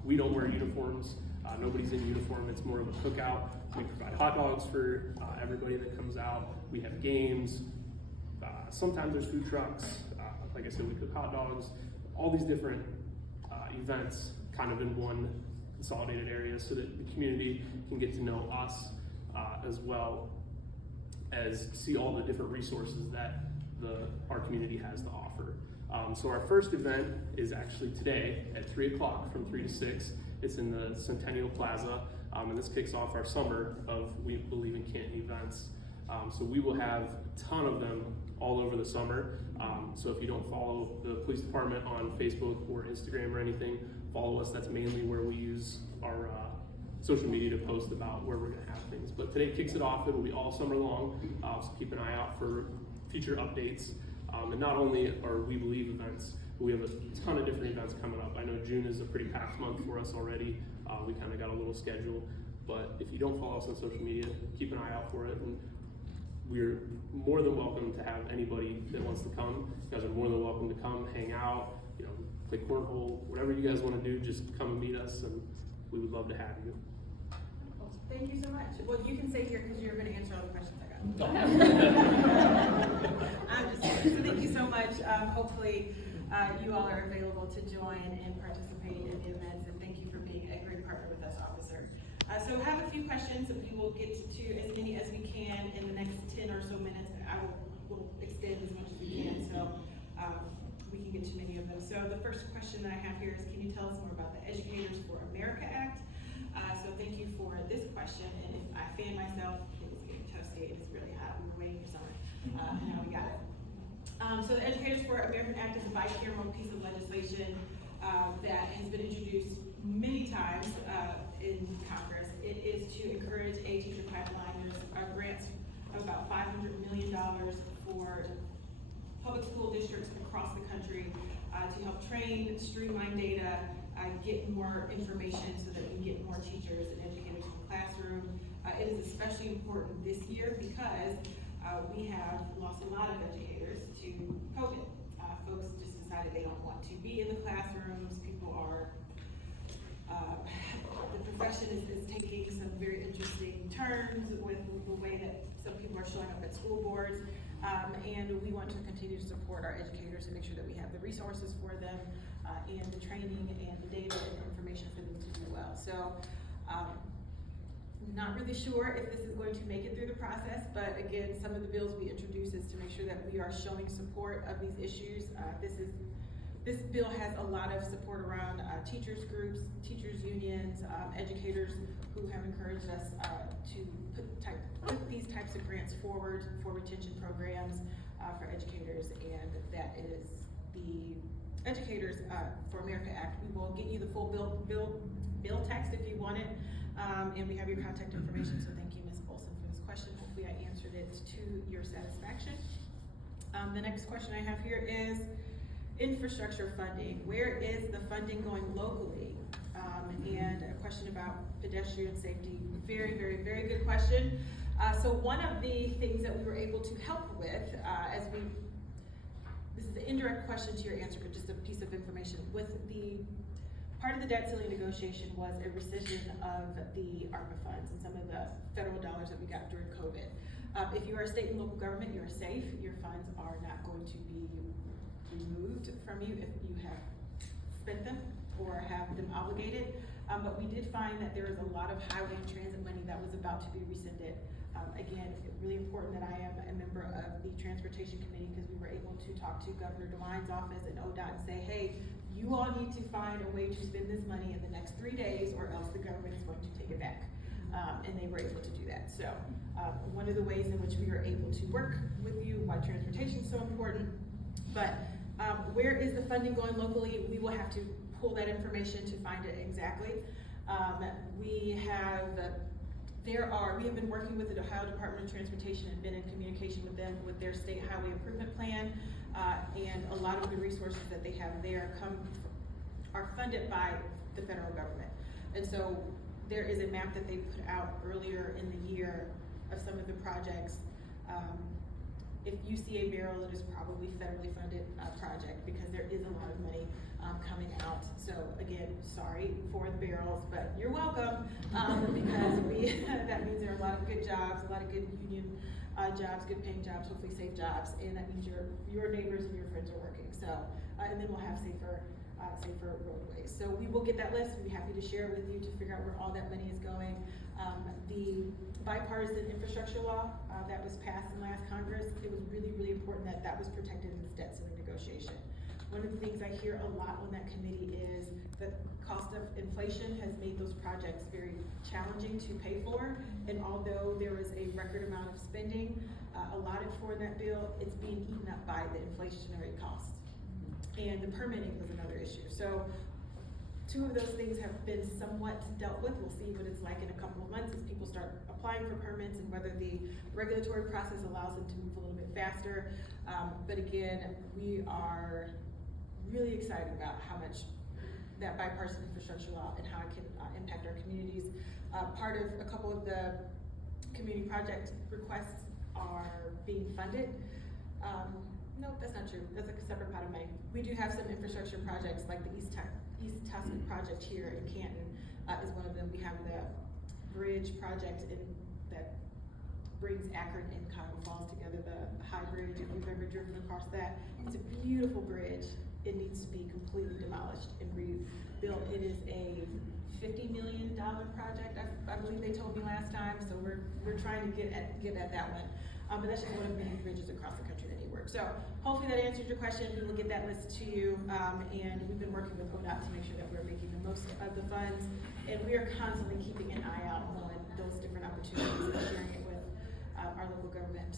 We don't wear uniforms. Nobody's in uniform. It's more of a cookout. We provide hot dogs for everybody that comes out. We have games. Sometimes there's food trucks. Like I said, we cook hot dogs. All these different events kind of in one consolidated area so that the community can get to know us as well as see all the different resources that our community has to offer. So our first event is actually today at 3 o'clock from 3 to 6. It's in the Centennial Plaza, and this kicks off our summer of We Believe in Canton events. So we will have a ton of them all over the summer. So if you don't follow the police department on Facebook or Instagram or anything, follow us. That's mainly where we use our social media to post about where we're gonna have things. But today kicks it off. It'll be all summer long, so keep an eye out for future updates. And not only are We Believe events, but we have a ton of different events coming up. I know June is a pretty packed month for us already. We kind of got a little schedule, but if you don't follow us on social media, keep an eye out for it. And we're more than welcome to have anybody that wants to come. You guys are more than welcome to come, hang out, play cornhole, whatever you guys want to do, just come and meet us, and we would love to have you. Thank you so much. Well, you can stay here because you're going to answer all the questions I got. I'm just kidding. So thank you so much. Hopefully you all are available to join and participate in the events, and thank you for being a great partner with us, officer. So I have a few questions, and we will get to as many as we can in the next 10 or so minutes. I will extend as much as we can, so we can get to many of them. So the first question that I have here is, can you tell us more about the Educators for America Act? So thank you for this question, and if I fan myself, it was getting toasty, it's really hot, we were waiting for summer, and now we got it. So the Educators for America Act is a bicameral piece of legislation that has been introduced many times in Congress. It is to encourage a teacher pipeline. There's grants of about $500 million for public school districts across the country to help train, streamline data, get more information so that we can get more teachers and educators in the classroom. It is especially important this year because we have lost a lot of educators to COVID. Folks just decided they don't want to be in the classrooms. People are, the profession is taking some very interesting turns with the way that some people are showing up at school boards. And we want to continue to support our educators and make sure that we have the resources for them and the training and the data and the information for them to do well. So, not really sure if this is going to make it through the process, but again, some of the bills we introduce is to make sure that we are showing support of these issues. This bill has a lot of support around teachers groups, teachers unions, educators who have encouraged us to put these types of grants forward for retention programs for educators, and that is the Educators for America Act. We will get you the full bill text if you want it, and we have your contact information, so thank you, Ms. Olson, for this question. Hopefully I answered it to your satisfaction. The next question I have here is infrastructure funding. Where is the funding going locally? And a question about pedestrian safety. Very, very, very good question. So one of the things that we were able to help with this is an indirect question to your answer, but just a piece of information. With the part of the debt ceiling negotiation was a rescission of the ARPA funds and some of the federal dollars that we got during COVID. If you are a state and local government, you are safe. Your funds are not going to be removed from you if you have spent them or have them obligated. But we did find that there is a lot of highway and transit money that was about to be rescinded. Again, it's really important that I am a member of the Transportation Committee because we were able to talk to Governor DeWine's office and ODOT and say, hey, you all need to find a way to spend this money in the next 3 days or else the government is going to take it back. And they were able to do that. So one of the ways in which we are able to work with you, why transportation is so important. But where is the funding going locally? We will have to pull that information to find it exactly. We have been working with the Ohio Department of Transportation and been in communication with them with their state highway improvement plan, and a lot of the resources that they have there are funded by the federal government. And so there is a map that they put out earlier in the year of some of the projects. If you see a barrel, it is probably federally funded project because there is a lot of money coming out. So again, sorry for the barrels, but you're welcome because that means there are a lot of good jobs, a lot of good union jobs, good paying jobs, hopefully safe jobs, and that means your neighbors and your friends are working. So, and then we'll have safer roadways. So we will get that list. We'll be happy to share it with you to figure out where all that money is going. The bipartisan infrastructure law that was passed in last Congress, it was really, really important that that was protected in this debt ceiling negotiation. One of the things I hear a lot on that committee is that cost of inflation has made those projects very challenging to pay for, and although there is a record amount of spending allotted for that bill, it's being eaten up by the inflationary cost. And the permitting was another issue. So two of those things have been somewhat dealt with. We'll see what it's like in a couple of months as people start applying for permits and whether the regulatory process allows them to move a little bit faster. But again, we are really excited about how much that bipartisan infrastructure law and how it can impact our communities. Part of a couple of the community project requests are being funded. No, that's not true. That's like a separate pot of money. We do have some infrastructure projects like the East Tuscan project here in Canton is one of them. We have the bridge project that brings Akron and Cuyahoga Falls together, the high bridge. If you've ever driven across that, it's a beautiful bridge. it needs to be completely demolished and rebuilt. It is a $50 million project, I believe they told me last time, so we're trying to get at that one. But that's just one of many bridges across the country that need work. So hopefully that answers your question. We will get that list to you, and we've been working with ODOT to make sure that we're making the most of the funds, and we are constantly keeping an eye out on those different opportunities and sharing it with our local government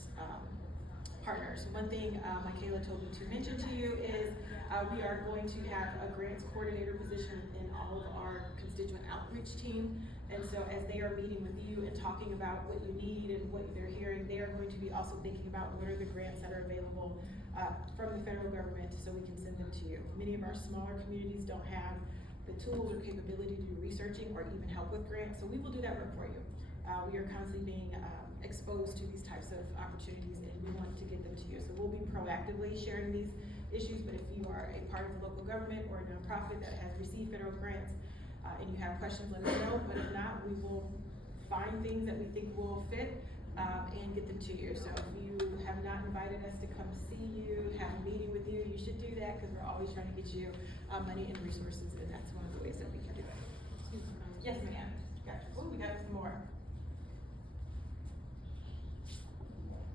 partners. One thing Michaela told me to mention to you is we are going to have a grants coordinator position in all of our constituent outreach team. And so as they are meeting with you and talking about what you need and what they're hearing, they are going to be also thinking about what are the grants that are available from the federal government so we can send them to you. Many of our smaller communities don't have the tools or capability to do researching or even help with grants, so we will do that work for you. We are constantly being exposed to these types of opportunities, and we want to get them to you. So we'll be proactively sharing these issues, but if you are a part of the local government or a nonprofit that has received federal grants and you have questions, let us know. But if not, we will find things that we think will fit and get them to you. So if you have not invited us to come see you, have a meeting with you, you should do that, because we're always trying to get you money and resources, and that's one of the ways that we can do it. Yes, ma'am. Gotcha. Oh, we got some more.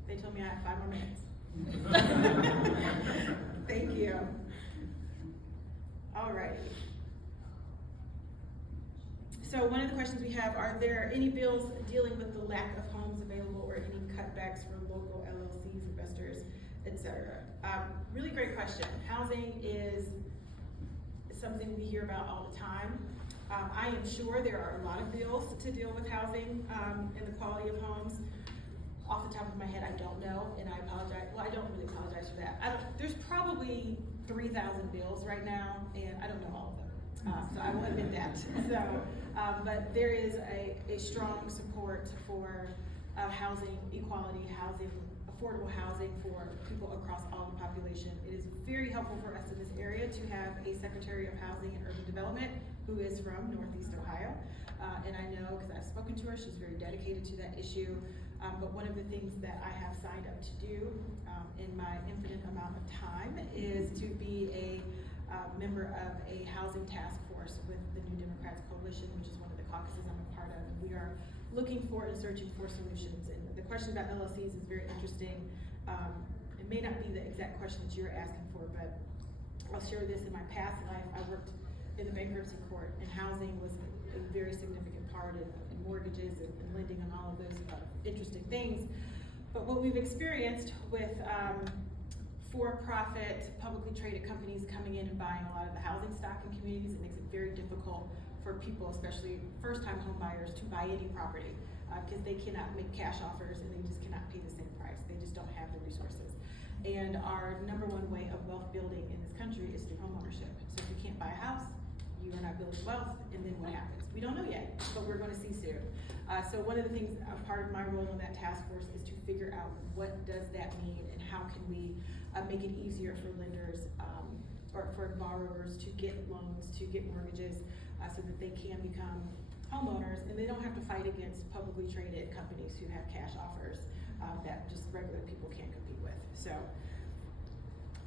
They told me I have 5 more minutes. Thank you. All right. So one of the questions we have, are there any bills dealing with the lack of homes available or any cutbacks for local LLCs, investors, etc.? Really great question. Housing is something we hear about all the time. I am sure there are a lot of bills to deal with housing and the quality of homes. Off the top of my head, I don't know, and I apologize. Well, I don't really apologize for that. There's probably 3,000 bills right now, and I don't know all of them. So I will admit that. So, but there is a strong support for housing equality, affordable housing for people across all the population. It is very helpful for us in this area to have a Secretary of Housing and Urban Development who is from Northeast Ohio. And I know, because I've spoken to her, she's very dedicated to that issue. But one of the things that I have signed up to do in my infinite amount of time is to be a member of a housing task force with the New Democrats Coalition, which is one of the caucuses I'm a part of. We are looking for and searching for solutions. And the question about LLCs is very interesting. It may not be the exact question that you're asking for, but I'll share this. In my past life, I worked in the bankruptcy court, and housing was a very significant part of mortgages and lending and all of those interesting things. But what we've experienced with for-profit, publicly traded companies coming in and buying a lot of the housing stock in communities, it makes it very difficult for people, especially first-time home buyers, to buy any property because they cannot make cash offers and they just cannot pay the same price. They just don't have the resources. And our #1 way of wealth building in this country is through homeownership. So if you can't buy a house, you are not building wealth, and then what happens? We don't know yet, but we're going to see soon. So one of the things, part of my role in that task force is to figure out what does that mean and how can we make it easier for lenders or for borrowers to get loans, to get mortgages, so that they can become homeowners and they don't have to fight against publicly traded companies who have cash offers that just regular people can't compete with. So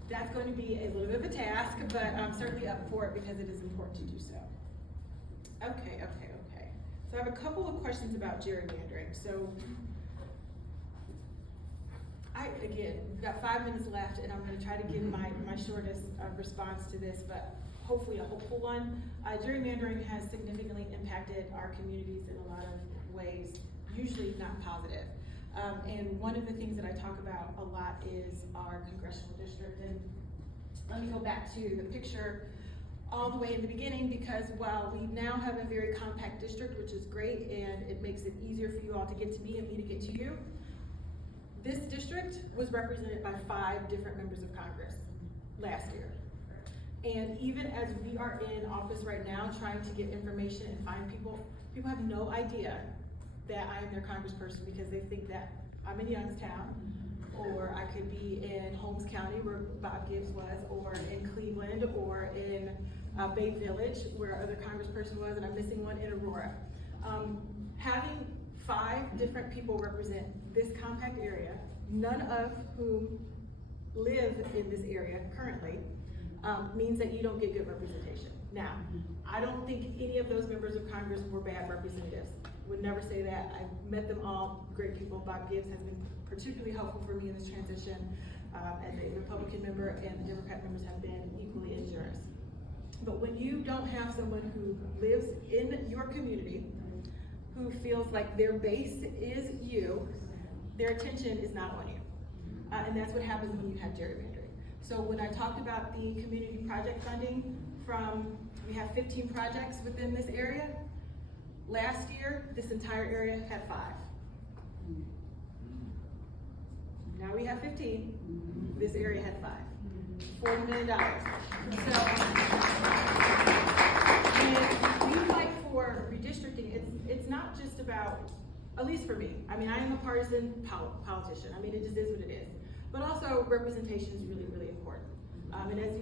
that's going to be a little bit of a task, but I'm certainly up for it because it is important to do so. Okay. So I have a couple of questions about gerrymandering. So we've got 5 minutes left, and I'm going to try to give my shortest response to this, but hopefully a hopeful one. Gerrymandering has significantly impacted our communities in a lot of ways, usually not positive. And one of the things that I talk about a lot is our congressional district. And let me go back to the picture all the way in the beginning, because while we now have a very compact district, which is great, and it makes it easier for you all to get to me and me to get to you, this district was represented by 5 different members of Congress last year. And even as we are in office right now trying to get information and find people have no idea that I am their congressperson because they think that I'm in Youngstown, or I could be in Holmes County where Bob Gibbs was, or in Cleveland, or in Bay Village where our other congressperson was, and I'm missing one in Aurora. Having 5 different people represent this compact area, none of whom live in this area currently, means that you don't get good representation. Now, I don't think any of those members of Congress were bad representatives. Would never say that. I've met them all, great people. Bob Gibbs has been particularly helpful for me in this transition as a Republican member, and the Democrat members have been equally as generous. But when you don't have someone who lives in your community, who feels like their base is you, their attention is not on you. And that's what happens when you have gerrymandering. So when I talked about the community project funding we have 15 projects within this area. Last year, this entire area had 5. Now we have 15. This area had 5. $40 million. So, when we fight for redistricting, it's not just about, at least for me, I mean, I am a partisan politician. I mean, it just is what it is. But also, representation is really, really important. And as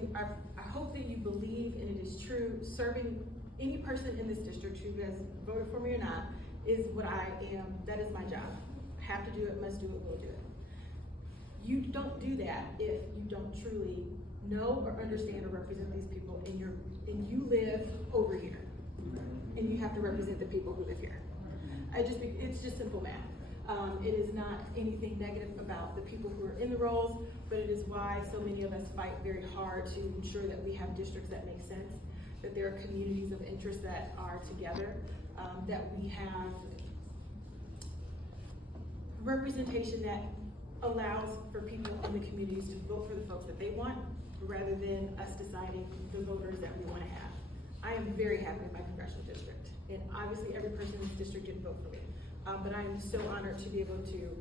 I hope that you believe, and it is true, serving any person in this district who has voted for me or not is what I am. That is my job. I have to do it, must do it, will do it. You don't do that if you don't truly know or understand or represent these people, and you live over here, and you have to represent the people who live here. It's just simple math. It is not anything negative about the people who are in the roles, but it is why so many of us fight very hard to ensure that we have districts that make sense, that there are communities of interest that are together, that we have representation that allows for people in the communities to vote for the folks that they want, rather than us deciding the voters that we want to have. I am very happy with my congressional district, and obviously every person in this district didn't vote for me. But I am so honored to be able to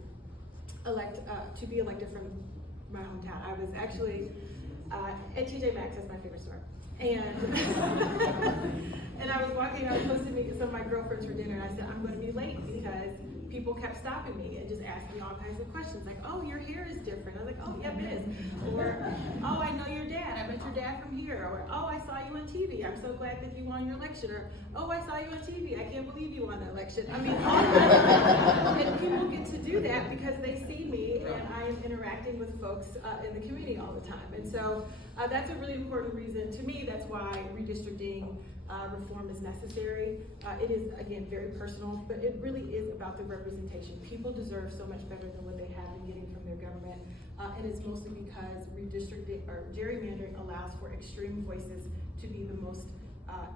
be elected from my hometown. I was actually at TJ Maxx, that's my favorite store. And and I was supposed to meet some of my girlfriends for dinner, and I said, I'm going to be late because people kept stopping me and just asking me all kinds of questions, like, oh, your hair is different. I was like, oh, yep, it is. Or, oh, I know your dad. I met your dad from here. Or, oh, I saw you on TV. I'm so glad that you won your election. Or, oh, I saw you on TV. I can't believe you won the election. I mean, all kinds of, and people get to do that because they see me and I am interacting with folks in the community all the time. And so that's a really important reason to me. That's why redistricting reform is necessary. It is, again, very personal, but it really is about the representation. People deserve so much better than what they have been getting from their government, and it's mostly because redistricting or gerrymandering allows for extreme voices to be the most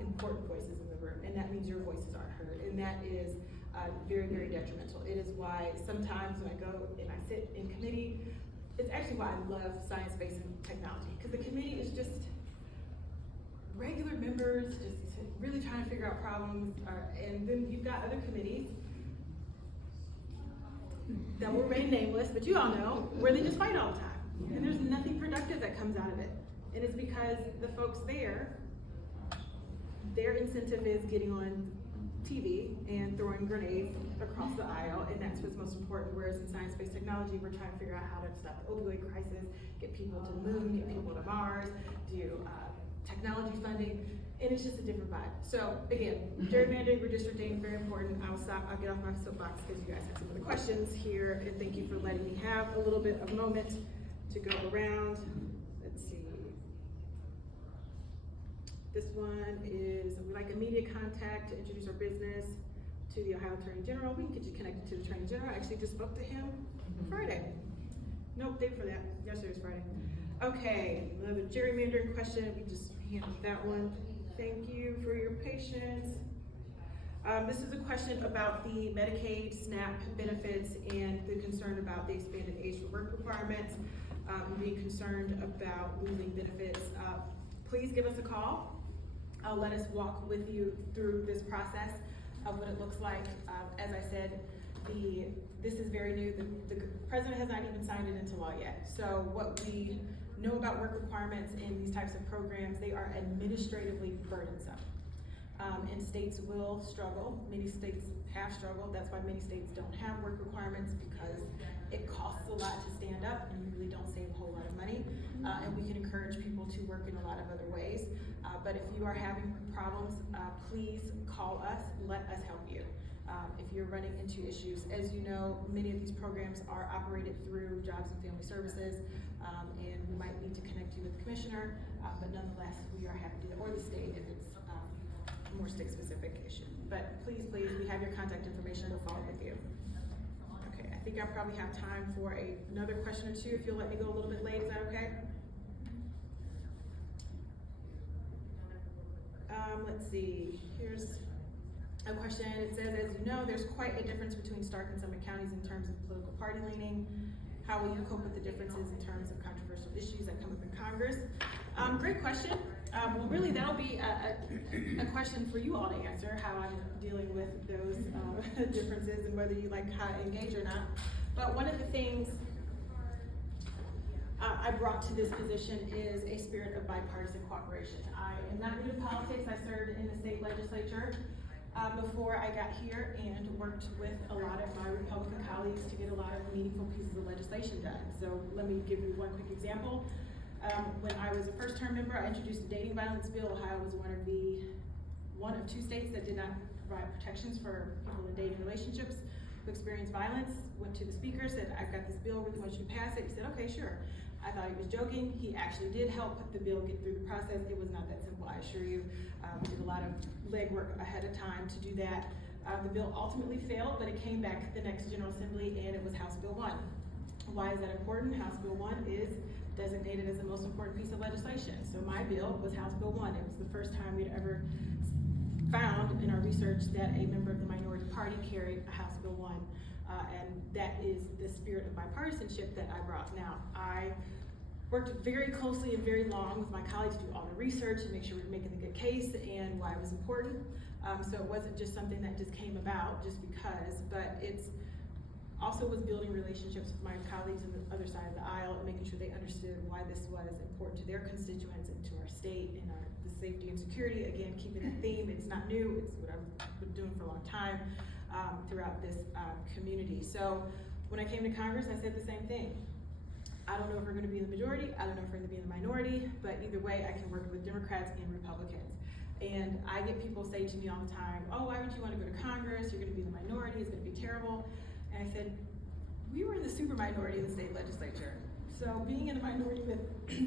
important voices in the room, and that means your voices aren't heard, and that is very, very detrimental. It is why sometimes when I go and I sit in committee, it's actually why I love science-based technology, because the committee is just regular members just really trying to figure out problems, and then you've got other committees that will remain nameless, but you all know, where they just fight all the time. And there's nothing productive that comes out of it. And it's because the folks there, their incentive is getting on TV and throwing grenades across the aisle, and that's what's most important. Whereas in science-based technology, we're trying to figure out how to stop the opioid crisis, get people to the moon, get people to Mars, do technology funding, and it's just a different vibe. So again, gerrymandering, redistricting, very important. I'll get off my soapbox because you guys have some other questions here, and thank you for letting me have a little bit of moment to go around. Let's see. This one is, we'd like immediate contact to introduce our business to the Ohio Attorney General. We can get you connected to the Attorney General. I actually just spoke to him Friday. Nope, day before that. Yesterday was Friday. Okay, another gerrymandering question. We just handled that one. Thank you for your patience. This is a question about the Medicaid, SNAP benefits, and the concern about the expanded age for work requirements, being concerned about losing benefits. Please give us a call. Let us walk with you through this process of what it looks like. As I said, this is very new. The president has not even signed it into law yet. So what we know about work requirements in these types of programs, they are administratively burdensome. And states will struggle. Many states have struggled. That's why many states don't have work requirements, because it costs a lot to stand up and you really don't save a whole lot of money. And we can encourage people to work in a lot of other ways. But if you are having problems, please call us, let us help you. if you're running into issues. As you know, many of these programs are operated through Jobs and Family Services, and we might need to connect you with the commissioner, but nonetheless, we are happy to do that, or the state if it's a more state-specific issue. But please, we have your contact information, we'll follow up with you. Okay, I think I probably have time for another question or two, if you'll let me go a little bit late, is that okay? Let's see, here's a question. It says, as you know, there's quite a difference between Stark and Summit counties in terms of political party leaning. How will you cope with the differences in terms of controversial issues that come up in Congress? Great question. Well, really, that'll be a question for you all to answer, how I'm dealing with those differences and whether you like how to engage or not. But one of the things I brought to this position is a spirit of bipartisan cooperation. I am not new to politics. I served in the state legislature before I got here and worked with a lot of my Republican colleagues to get a lot of meaningful pieces of legislation done. So let me give you one quick example. When I was a first-term member, I introduced the dating violence bill. Ohio was one of two states that did not provide protections for people in dating relationships who experienced violence. Went to the speaker, said, I've got this bill, really want you to pass it. He said, okay, sure. I thought he was joking. He actually did help the bill get through the process. It was not that simple, I assure you. We did a lot of legwork ahead of time to do that. The bill ultimately failed, but it came back the next General Assembly and it was House Bill 1. Why is that important? House Bill 1 is designated as the most important piece of legislation. So my bill was House Bill 1. It was the first time we'd ever found in our research that a member of the minority party carried a House Bill 1. And that is the spirit of bipartisanship that I brought. Now, I worked very closely and very long with my colleagues to do all the research and make sure we were making a good case and why it was important. So it wasn't just something that just came about just because, but it's also was building relationships with my colleagues on the other side of the aisle and making sure they understood why this was important to their constituents and to our state and the safety and security. Again, keeping that theme, it's not new, it's what I've been doing for a long time throughout this community. So when I came to Congress, I said the same thing. I don't know if we're gonna be in the majority, I don't know if we're gonna be in the minority, but either way, I can work with Democrats and Republicans. And I get people say to me all the time, oh, why would you wanna go to Congress? You're gonna be in the minority, it's gonna be terrible. And I said, we were in the super minority in the state legislature. So being in a minority with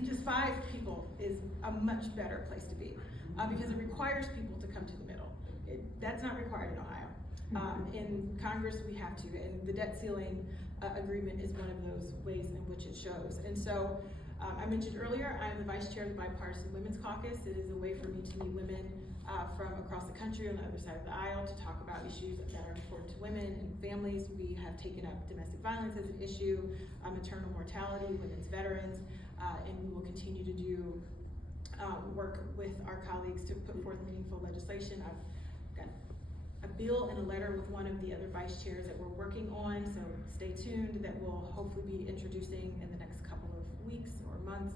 just 5 people is a much better place to be because it requires people to come to the middle. That's not required in Ohio. In Congress, we have to, and the debt ceiling agreement is one of those ways in which it shows. And so I mentioned earlier, I'm the vice chair of the Bipartisan Women's Caucus. It is a way for me to meet women from across the country on the other side of the aisle to talk about issues that are important to women and families. We have taken up domestic violence as an issue, maternal mortality, women's veterans, and we will continue to do work with our colleagues to put forth meaningful legislation. I've got a bill and a letter with one of the other vice chairs that we're working on, so stay tuned, that we'll hopefully be introducing in the next couple of weeks or months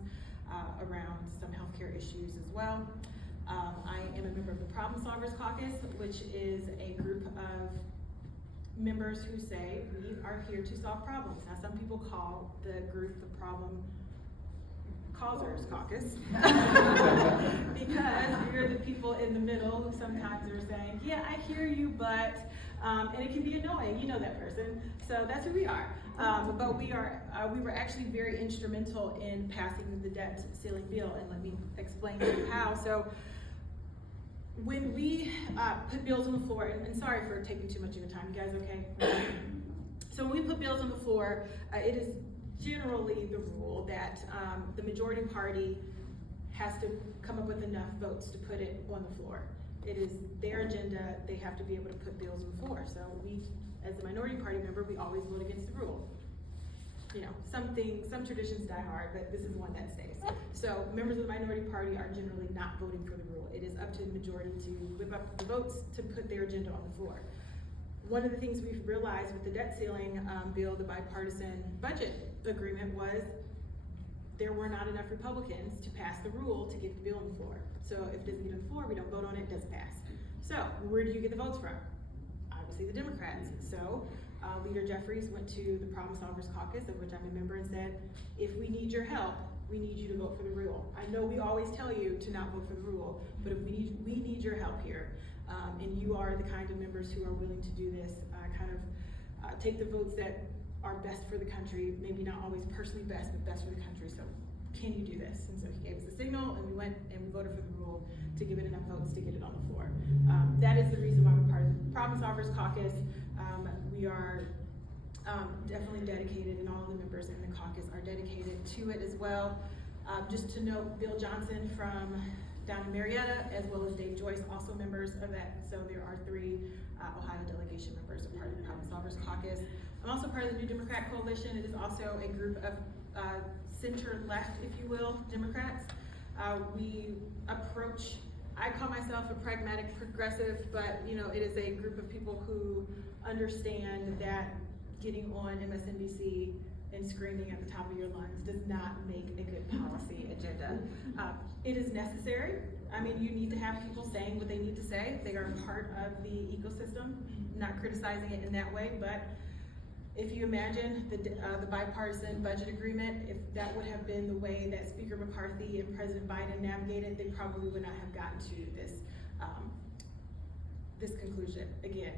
around some healthcare issues as well. I am a member of the Problem Solvers Caucus, which is a group of members who say we are here to solve problems. Now, some people call the group the Problem Causers Caucus because you're the people in the middle who sometimes are saying, yeah, I hear you, but, and it can be annoying, you know that person. So that's who we are. But we were actually very instrumental in passing the debt ceiling bill, and let me explain to you how. So when we put bills on the floor, and sorry for taking too much of your time, you guys okay? So when we put bills on the floor, it is generally the rule that the majority party has to come up with enough votes to put it on the floor. It is their agenda, they have to be able to put bills on the floor. So we, as a minority party member, we always vote against the rule. You know, some traditions die hard, but this is one that stays. So members of the minority party are generally not voting for the rule. It is up to the majority to whip up the votes to put their agenda on the floor. One of the things we've realized with the debt ceiling bill, the bipartisan budget agreement, was there were not enough Republicans to pass the rule to get the bill on the floor. So if it doesn't get on the floor, we don't vote on it, it doesn't pass. So where do you get the votes from? Obviously the Democrats. So Leader Jeffries went to the Problem Solvers Caucus, of which I'm a member, and said, if we need your help, we need you to vote for the rule. I know we always tell you to not vote for the rule, but if we need your help here. And you are the kind of members who are willing to do this, take the votes that are best for the country, maybe not always personally best, but best for the country. So can you do this? And so he gave us a signal, and we went and we voted for the rule to give it enough votes to get it on the floor. That is the reason why we're part of the Problem Solvers Caucus. We are definitely dedicated, and all of the members in the caucus are dedicated to it as well. Just to note, Bill Johnson from down in Marietta, as well as Dave Joyce, also members of that. So there are 3 Ohio delegation members a part of the Problem Solvers Caucus. I'm also part of the New Democrat Coalition. It is also a group of center-left, if you will, Democrats. We approach, I call myself a pragmatic progressive, but it is a group of people who understand that getting on MSNBC and screaming at the top of your lungs does not make a good policy agenda. It is necessary. I mean, you need to have people saying what they need to say. They are part of the ecosystem, not criticizing it in that way, but if you imagine the bipartisan budget agreement, if that would have been the way that Speaker McCarthy and President Biden navigated, they probably would not have gotten to this, this conclusion. Again,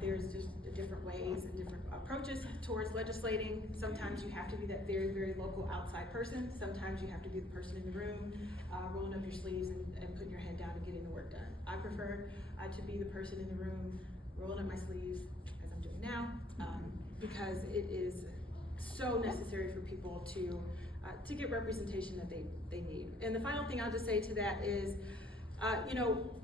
there's just different ways and different approaches towards legislating. Sometimes you have to be that very, very local outside person. Sometimes you have to be the person in the room, rolling up your sleeves and putting your head down and getting the work done. I prefer to be the person in the room, rolling up my sleeves, as I'm doing now, because it is so necessary for people to get representation that they need. And the final thing I'll just say to that is,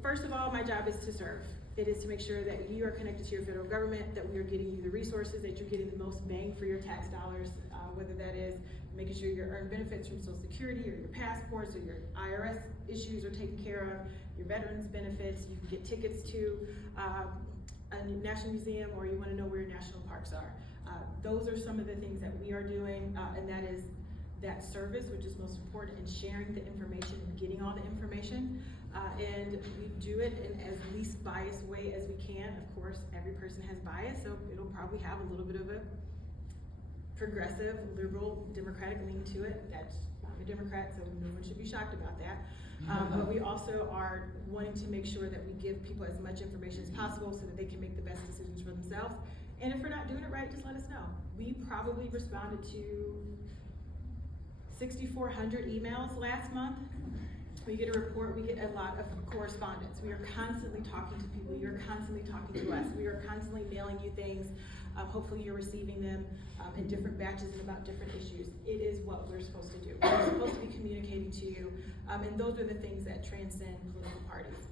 first of all, my job is to serve. It is to make sure that you are connected to your federal government, that we are getting you the resources, that you're getting the most bang for your tax dollars, whether that is making sure your earned benefits from Social Security or your passports or your IRS issues are taken care of, your veterans benefits, you can get tickets to a national museum, or you want to know where your national parks are. Those are some of the things that we are doing, and that is that service, which is most important, in sharing the information and getting all the information. And we do it in as least biased way as we can. Of course, every person has bias, so it'll probably have a little bit of a progressive, liberal, democratic lean to it. I'm a Democrat, so no one should be shocked about that. But we also are wanting to make sure that we give people as much information as possible so that they can make the best decisions for themselves. And if we're not doing it right, just let us know. We probably responded to 6,400 emails last month. We get a report, we get a lot of correspondence. We are constantly talking to people, you're constantly talking to us. We are constantly mailing you things. Hopefully you're receiving them in different batches and about different issues. It is what we're supposed to do. We're supposed to be communicating to you, and those are the things that transcend political parties.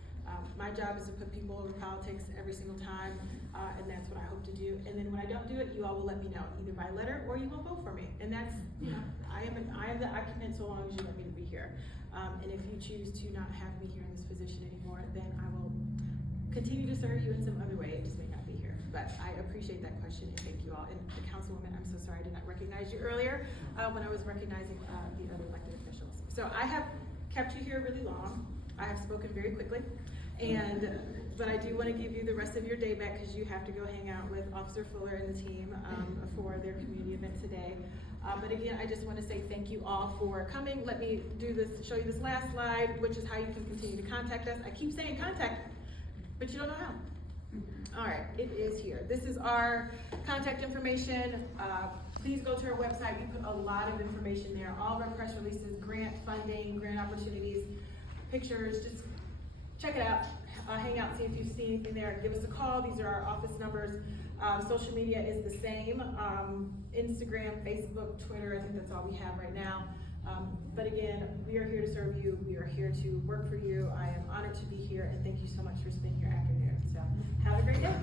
My job is to put people over politics every single time, and that's what I hope to do. And then when I don't do it, you all will let me know, either by letter or you will vote for me. And that's, I am the occupant so long as you let me to be here. And if you choose to not have me here in this position anymore, then I will continue to serve you in some other way. It just may not be here. But I appreciate that question, and thank you all. And the Councilwoman, I'm so sorry I did not recognize you earlier when I was recognizing the other elected officials. So I have kept you here really long. I have spoken very quickly. But I do want to give you the rest of your day back because you have to go hang out with Officer Fuller and the team for their community event today. But again, I just want to say thank you all for coming. Let me show you this last slide, which is how you can continue to contact us. I keep saying contact, but you don't know how. All right, it is here. This is our contact information. Please go to our website. We put a lot of information there. All of our press releases, grant funding, grant opportunities, pictures, just check it out. Hang out, see if you see anything there. Give us a call. These are our office numbers. Social media is the same. Instagram, Facebook, Twitter, I think that's all we have right now. But again, we are here to serve you. We are here to work for you. I am honored to be here, and thank you so much for spending your afternoon. So have a great day.